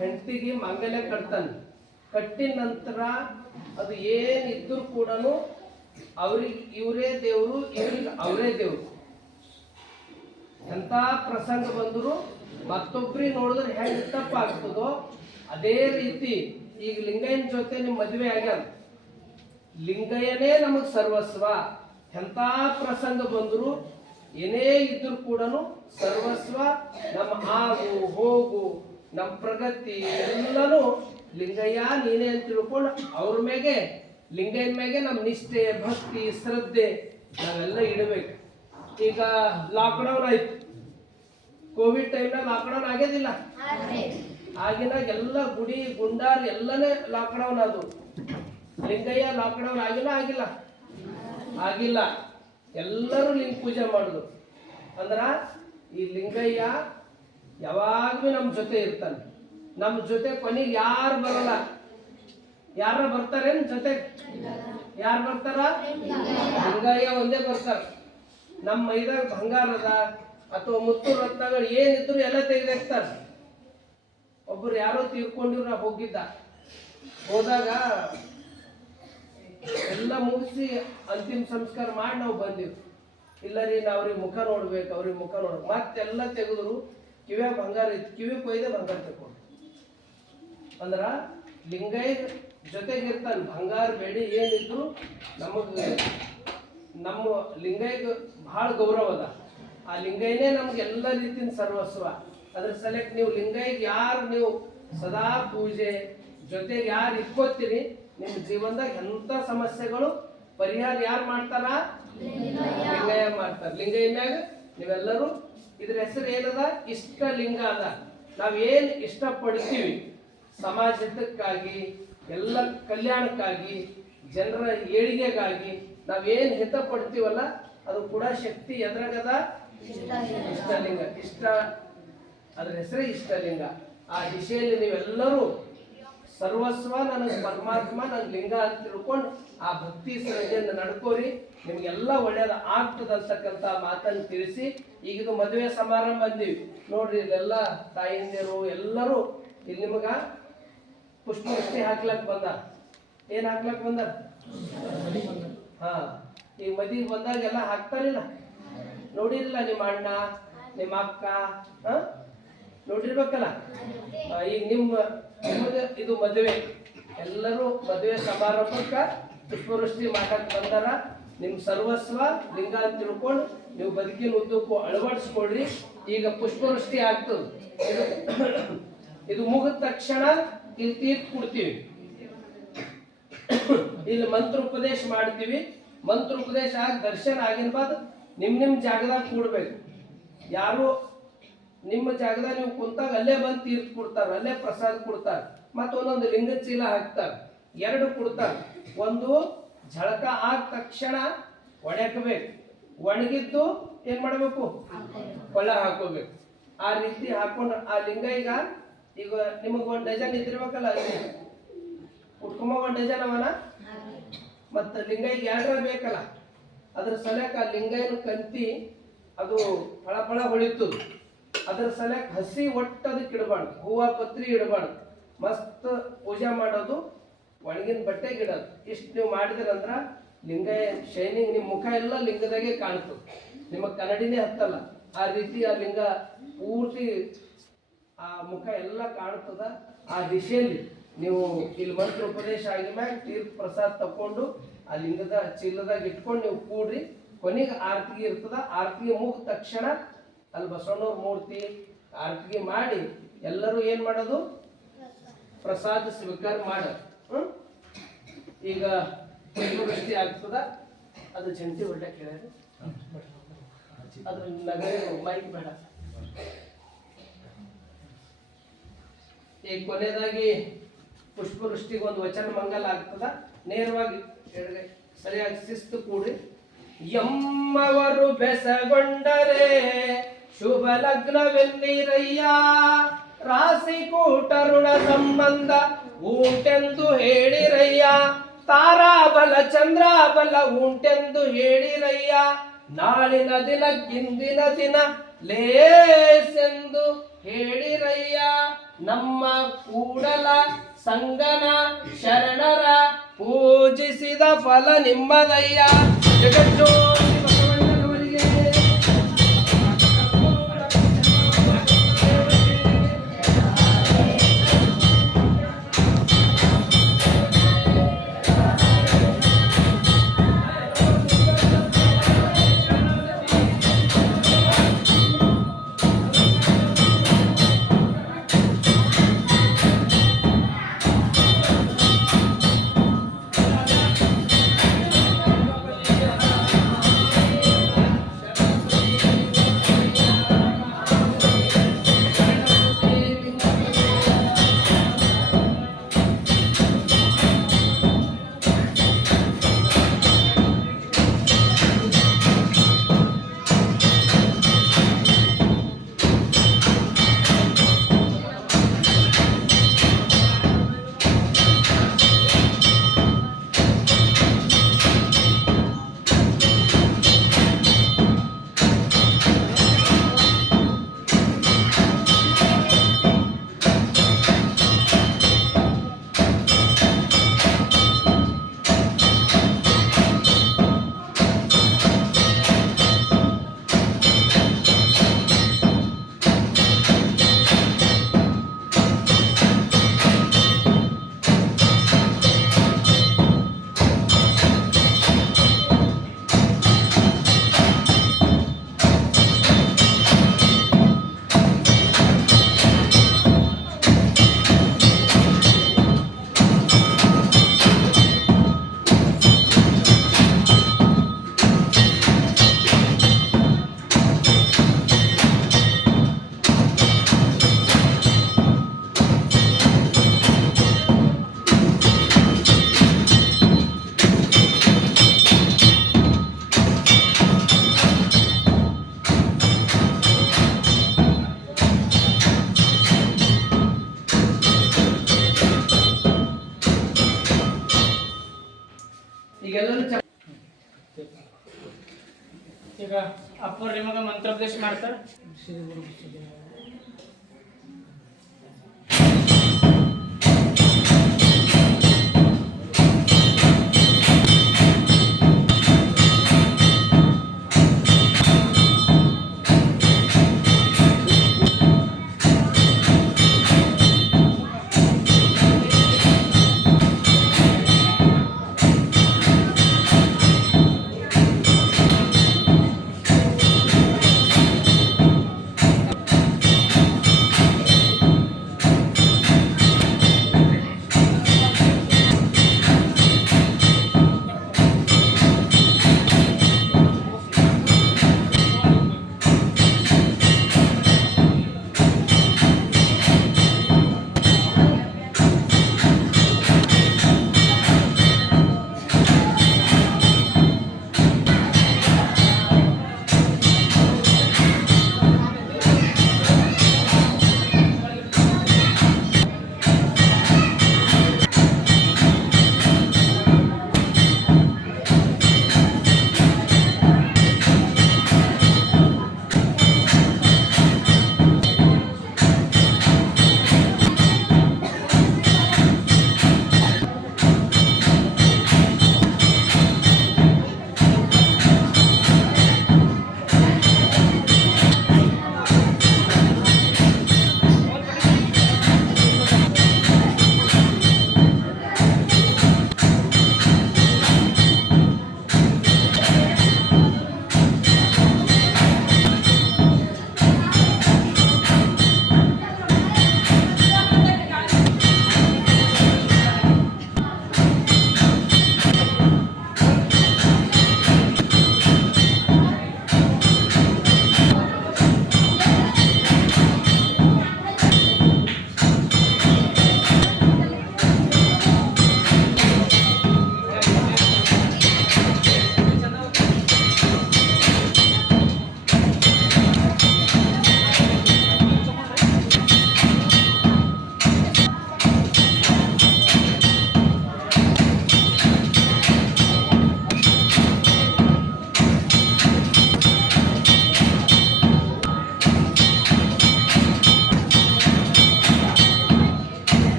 ಹೆಂಡತಿಗೆ ಮಾಂಗಲ್ಯ ಕಟ್ತಾನೆ. ಕಟ್ಟಿದ ನಂತರ ಅದು ಏನಿದ್ರು ಕೂಡ ಅವ್ರಿಗೆ ಇವರೇ ದೇವ್ರು, ಇವ್ರಿಗೆ ಅವರೇ ದೇವ್ರು. ಎಂತ ಪ್ರಸಂಗ ಬಂದ್ರು ಮತ್ತೊಬ್ರಿಗೆ ನೋಡಿದ್ರೆ ಹೆಂಗ್ ತಪ್ಪಾಗ್ತದೋ ಅದೇ ರೀತಿ ಈಗ ಲಿಂಗಯ್ಯನ ಜೊತೆ ನಿಮ್ ಮದುವೆ ಆಗ್ಯಾದ. ಲಿಂಗಯ್ಯನೇ ನಮಗ್ ಸರ್ವಸ್ವ. ಎಂತ ಪ್ರಸಂಗ ಬಂದ್ರು ಏನೇ ಇದ್ರು ಕೂಡ ಸರ್ವಸ್ವ. ನಮ್ಮ ಆಗು ಹೋಗು ನಮ್ಮ ಪ್ರಗತಿ ಎಲ್ಲನೂ ಲಿಂಗಯ್ಯ ನೀನೇ ಅಂತ ತಿಳ್ಕೊಂಡು ಅವ್ರ ಮ್ಯಾಗೆ ಲಿಂಗಯ್ಯನ ಮ್ಯಾಗೆ ನಮ್ಮ ನಿಷ್ಠೆ ಭಕ್ತಿ ಶ್ರದ್ಧೆ ನಾವೆಲ್ಲ ಇಡಬೇಕು. ಈಗ ಲಾಕ್ಡೌನ್ ಆಯ್ತು. ಕೋವಿಡ್ ಟೈಮ್ನಾಗ ಲಾಕ್ಡೌನ್ ಆಗ್ಯದಿಲ್ಲ? ಆಗಿನಾಗ ಎಲ್ಲ ಗುಡಿ ಗುಂಡಾರ್ ಎಲ್ಲನೇ ಲಾಕ್ಡೌನ್ ಅದು. ಲಿಂಗಯ್ಯ ಲಾಕ್ಡೌನ್ ಆಗಿಲ್ಲ? ಆಗಿಲ್ಲ. ಎಲ್ಲರೂ ಲಿಂಗ ಪೂಜೆ ಮಾಡುದು. ಅಂದ್ರ ಈ ಲಿಂಗಯ್ಯ ಯಾವಾಗ್ಲೂ ನಮ್ಮ ಜೊತೆ ಇರ್ತಾನೆ. ನಮ್ಮ ಜೊತೆ ಕೊನೆಗೆ ಯಾರು ಬರಲ್ಲ. ಯಾರ ಬರ್ತಾರೇನ್ ಜೊತೆ? ಯಾರು ಬರ್ತಾರ? ಲಿಂಗಯ್ಯ ಒಂದೇ ಬರ್ತಾರ. ನಮ್ಮ ಮೈದಾಗ ಬಂಗಾರದ ಅಥವಾ ಮುತ್ತು ರತ್ನಗಳು ಏನಿದ್ರು ಎಲ್ಲ ತೆಗೆದಾಕ್ತಾರ. ಒಬ್ರು ಯಾರೋ ತೀರ್ಕೊಂಡಿವ್ರ ಹೋಗಿದ್ದ. ಹೋದಾಗ ಎಲ್ಲ ಮುಗಿಸಿ ಅಂತಿಮ ಸಂಸ್ಕಾರ ಮಾಡಿ ನಾವು ಬಂದಿವಿ. ಇಲ್ಲ ರೀ ನಾವು ಅವ್ರಿಗೆ ಮುಖ ನೋಡ್ಬೇಕು, ಅವ್ರಿಗೆ ಮುಖ ನೋಡ್ಬೇಕು. ಮತ್ತೆಲ್ಲ ತೆಗೆದ್ರು. ಕಿವ್ಯಾಗ ಬಂಗಾರ ಇತ್ತು, ಕಿವಿ ಕೊಯ್ದೆ ಬಂಗಾರ ತಗೊಂಡು. ಅಂದ್ರ ಲಿಂಗಯ್ಯ ಜೊತೆಗಿರ್ತಾನೆ. ಬಂಗಾರ ಬೇಡಿ ಏನಿದ್ರು ನಮ್ಮ ಲಿಂಗಯ್ಯಗೆ ಬಹಳ ಗೌರವ ಅದ. ಆ ಲಿಂಗಯ್ಯನೇ ನಮ್ಗೆ ಎಲ್ಲ ರೀತಿಯ ಸರ್ವಸ್ವ. ಅದ್ರ ಸಲಕ್ಕೆ ನೀವು ಲಿಂಗಯ್ಯಗೆ ಯಾರು ನೀವು ಸದಾ ಪೂಜೆ ಜೊತೆಗೆ ಯಾರು ಇಟ್ಕೋತೀರಿ ನಿಮ್ಮ ಜೀವನದಾಗ ಎಂತ ಸಮಸ್ಯೆಗಳು ಪರಿಹಾರ ಯಾರು ಮಾಡ್ತಾರ? ಲಿಂಗಯ್ಯ ಮಾಡ್ತಾರ. ಲಿಂಗಯ್ಯ ಮ್ಯಾಗ ನೀವೆಲ್ಲರೂ ಇದ್ರ ಹೆಸರು ಏನದ? ಇಷ್ಟ ಲಿಂಗ ಅದ. ನಾವೇನ್ ಇಷ್ಟ ಪಡ್ತೀವಿ ಸಮಾಜಕ್ಕಾಗಿ, ಎಲ್ಲ ಕಲ್ಯಾಣಕ್ಕಾಗಿ, ಜನರ ಏಳಿಗೆಗಾಗಿ ನಾವೇನ್ ಹಿತ ಪಡ್ತೀವಲ್ಲ ಅದು ಕೂಡ ಶಕ್ತಿ ಎದ್ರಾಗದ ಇಷ್ಟಲಿಂಗ. ಇಷ್ಟ ಅದ್ರ ಹೆಸರೇ ಇಷ್ಟಲಿಂಗ. ಆ ದಿಶೆಯಲ್ಲಿ ನೀವೆಲ್ಲರೂ ಸರ್ವಸ್ವ ನನಗೆ ಪರಮಾತ್ಮ ನನ್ನ ಲಿಂಗ ಅಂತ ತಿಳ್ಕೊಂಡು ಆ ಭಕ್ತಿ ಶ್ರದ್ಧೆಯನ್ನು ನಡ್ಕೋರಿ, ನಿಮ್ಗೆಲ್ಲ ಒಳ್ಳೇದ ಆಗ್ತದಂತಕ್ಕಂಥ ಮಾತನ್ನು ತಿಳಿಸಿ, ಈಗ ಇದು ಮದುವೆ ಸಮಾರಂಭ ಅಂದೀವಿ ನೋಡ್ರಿ, ಇಲ್ಲೆಲ್ಲ ತಾಯಿಂದಿರು ಎಲ್ಲರೂ ಇಲ್ಲಿ ನಿಮಗ ಪುಷ್ಪವೃಷ್ಟಿ ಹಾಕ್ಲಕ್ ಬಂದ. ಏನ್ ಹಾಕ್ಲಕ್ ಬಂದ? ಹಾ, ಈಗ ಮದುವೆಗೆ ಬಂದಾಗ ಎಲ್ಲ ಹಾಕ್ತಾರಿಲ್ಲ, ನೋಡಿರಲ್ಲ ನಿಮ್ಮ ಅಣ್ಣ ನಿಮ್ಮ ಅಕ್ಕ, ನೋಡಿರ್ಬೇಕಲ್ಲ. ಈಗ ನಿಮಗೆ ಇದು ಮದುವೆ, ಎಲ್ಲರೂ ಮದುವೆ ಸಮಾರಂಭಕ್ಕ ಪುಷ್ಪವೃಷ್ಟಿ ಮಾಡಕ್ ಬಂದಾರ. ನಿಮ್ ಸರ್ವಸ್ವ ಲಿಂಗ ಅಂತ ತಿಳ್ಕೊಂಡು ನೀವು ಬದುಕಿನ ಉದ್ದಕ್ಕೂ ಅಳವಡಿಸ್ಕೊಡ್ರಿ. ಈಗ ಪುಷ್ಪವೃಷ್ಟಿ ಆಗ್ತದೆ. ಇದು ಮುಗಿದ ತಕ್ಷಣ ಇಲ್ಲಿ ತೀರ್ಥ ಕೊಡ್ತೀವಿ, ಇಲ್ಲಿ ಮಂತ್ರ ಉಪದೇಶ ಮಾಡ್ತೀವಿ. ಮಂತ್ರ ಉಪದೇಶ ಆಗಿ ದರ್ಶನ ಆಗಿನ ಬಾದ್ ನಿಮ್ ಜಾಗದಾಗ ಕೂಡ್ಬೇಕು. ಯಾರು ನಿಮ್ಮ ಜಾಗದಾಗ ನೀವು ಕುಂತಾಗ ಅಲ್ಲೇ ಬಂದು ತೀರ್ಥ ಕೊಡ್ತಾರ, ಅಲ್ಲೇ ಪ್ರಸಾದ ಕೊಡ್ತಾರ. ಮತ್ತೊಂದೊಂದು ಲಿಂಗ ಚೀಲ ಹಾಕ್ತಾರ, 2 ಕೊಡ್ತಾರ. ಒಂದು ಝಳಕ ಆದ ತಕ್ಷಣ ಒಣಕಬೇಕು, ಒಣಗಿದ್ದು ಏನ್ ಮಾಡ್ಬೇಕು? ಕೊಳ್ಳ ಹಾಕೋಬೇಕು. ಆ ರೀತಿ ಹಾಕೊಂಡು ಆ ಲಿಂಗ ಈಗ ನಿಮಗ್ 1 ಡಜನ್ ಇದ್ದಿರ್ಬೇಕಲ್ಲ, ಅಲ್ಲಿ ಉಟ್ಕೊಂಬ 1 ಡಜನ್ ಅವನ, ಮತ್ತ ಲಿಂಗ ಈಗ 2 ಬೇಕಲ್ಲ. ಅದ್ರ ಸಲಕ ಆ ಲಿಂಗ ಏನು ಕಂತಿ ಅದು ಫಳ ಹೊಳಿತು. ಅದ್ರ ಸಲಕ ಹಸಿ ಒಟ್ಟದಕ್ಕೆ ಇಡಬಾರ್ದು, ಹೂವ ಪತ್ರಿ ಇಡಬಾರ್ದು. ಮಸ್ತ್ ಪೂಜೆ ಮಾಡೋದು, ಒಣಗಿನ ಬಟ್ಟೆಗೆ ಇಡೋದು. ಇಷ್ಟು ನೀವು ಮಾಡಿದ್ರಂದ್ರ ಲಿಂಗ ಶೈನಿಂಗ್, ನಿಮ್ಮ ಮುಖ ಎಲ್ಲ ಲಿಂಗದಾಗೆ ಕಾಣ್ತದೆ, ನಿಮ್ಮ ಕನ್ನಡಿನೇ ಹತ್ತಲ್ಲ. ಆ ರೀತಿ ಆ ಲಿಂಗ ಪೂರ್ತಿ ಆ ಮುಖ ಎಲ್ಲ ಕಾಣ್ತದ. ಆ ದಿಶೆಯಲ್ಲಿ ನೀವು ಇಲ್ಲಿ ಮಂತ್ರ ಉಪದೇಶ ಆಗಿದ್ಮ್ಯಾಗ ತೀರ್ಥ ಪ್ರಸಾದ ತಕೊಂಡು ಆ ಲಿಂಗದ ಚೀಲದಾಗ ಇಟ್ಕೊಂಡು ನೀವು ಕೂಡ್ರಿ. ಕೊನೆಗೆ ಆರತಿಗೆ ಇರ್ತದ. ಆರತಿಗೆ ಮುಗಿದ ತಕ್ಷಣ ಅಲ್ಲಿ ಬಸವಣ್ಣವ್ರ ಮೂರ್ತಿ ಆರತಿಗೆ ಮಾಡಿ ಎಲ್ಲರೂ ಏನ್ ಮಾಡೋದು? ಪ್ರಸಾದ ಸ್ವೀಕಾರ ಮಾಡೋದು. ಈಗ ಪುಷ್ಪವೃಷ್ಟಿ ಆಗ್ತದ. ಅದು ಜಂಟಿ ಹೊಡ್ಡ ಕೇಳಿದ್ರೆ ಅದ್ರ ನಗರ ಮೈಕ್ ಬೇಡ. ಈ ಕೊನೆಯದಾಗಿ ಪುಷ್ಪವೃಷ್ಟಿಗೆ ಒಂದು ವಚನ ಮಂಗಲ ಆಗ್ತದ. ನೇರವಾಗಿ ಸರಿಯಾಗಿ ಶಿಸ್ತು ಕೂಡಿ. ಎಮ್ಮವರು ಬೆಸಗೊಂಡರೆ ಶುಭ ಲಗ್ನವೆನ್ನಿರಯ್ಯ, ರಾಶಿ ಕೂಟರುಣ ಸಂಬಂಧ ಉಂಟೆಂದು ಹೇಳಿರಯ್ಯ, ತಾರಾಬಲ ಚಂದ್ರಾಬಲ ಉಂಟೆಂದು ಹೇಳಿರಯ್ಯ, ನಾಳಿನ ದಿನಕ್ಕಿಂದಿನ ದಿನ ಲೇಸೆಂದು ಹೇಳಿರಯ್ಯ, ನಮ್ಮ ಕೂಡಲ ಸಂಗನ ಶರಣರ ಪೂಜಿಸಿದ ಫಲ ನಿಮ್ಮದಯ್ಯ. ಜಗಜ್ಯೋತಿ ಬಸವಣ್ಣನವರಿಗೆ ಈಗ ಅಪ್ಪರ್ ನಿಮಗೆ ಮಂತ್ರೋಪದೇಶ ಮಾಡ್ತಾರೆ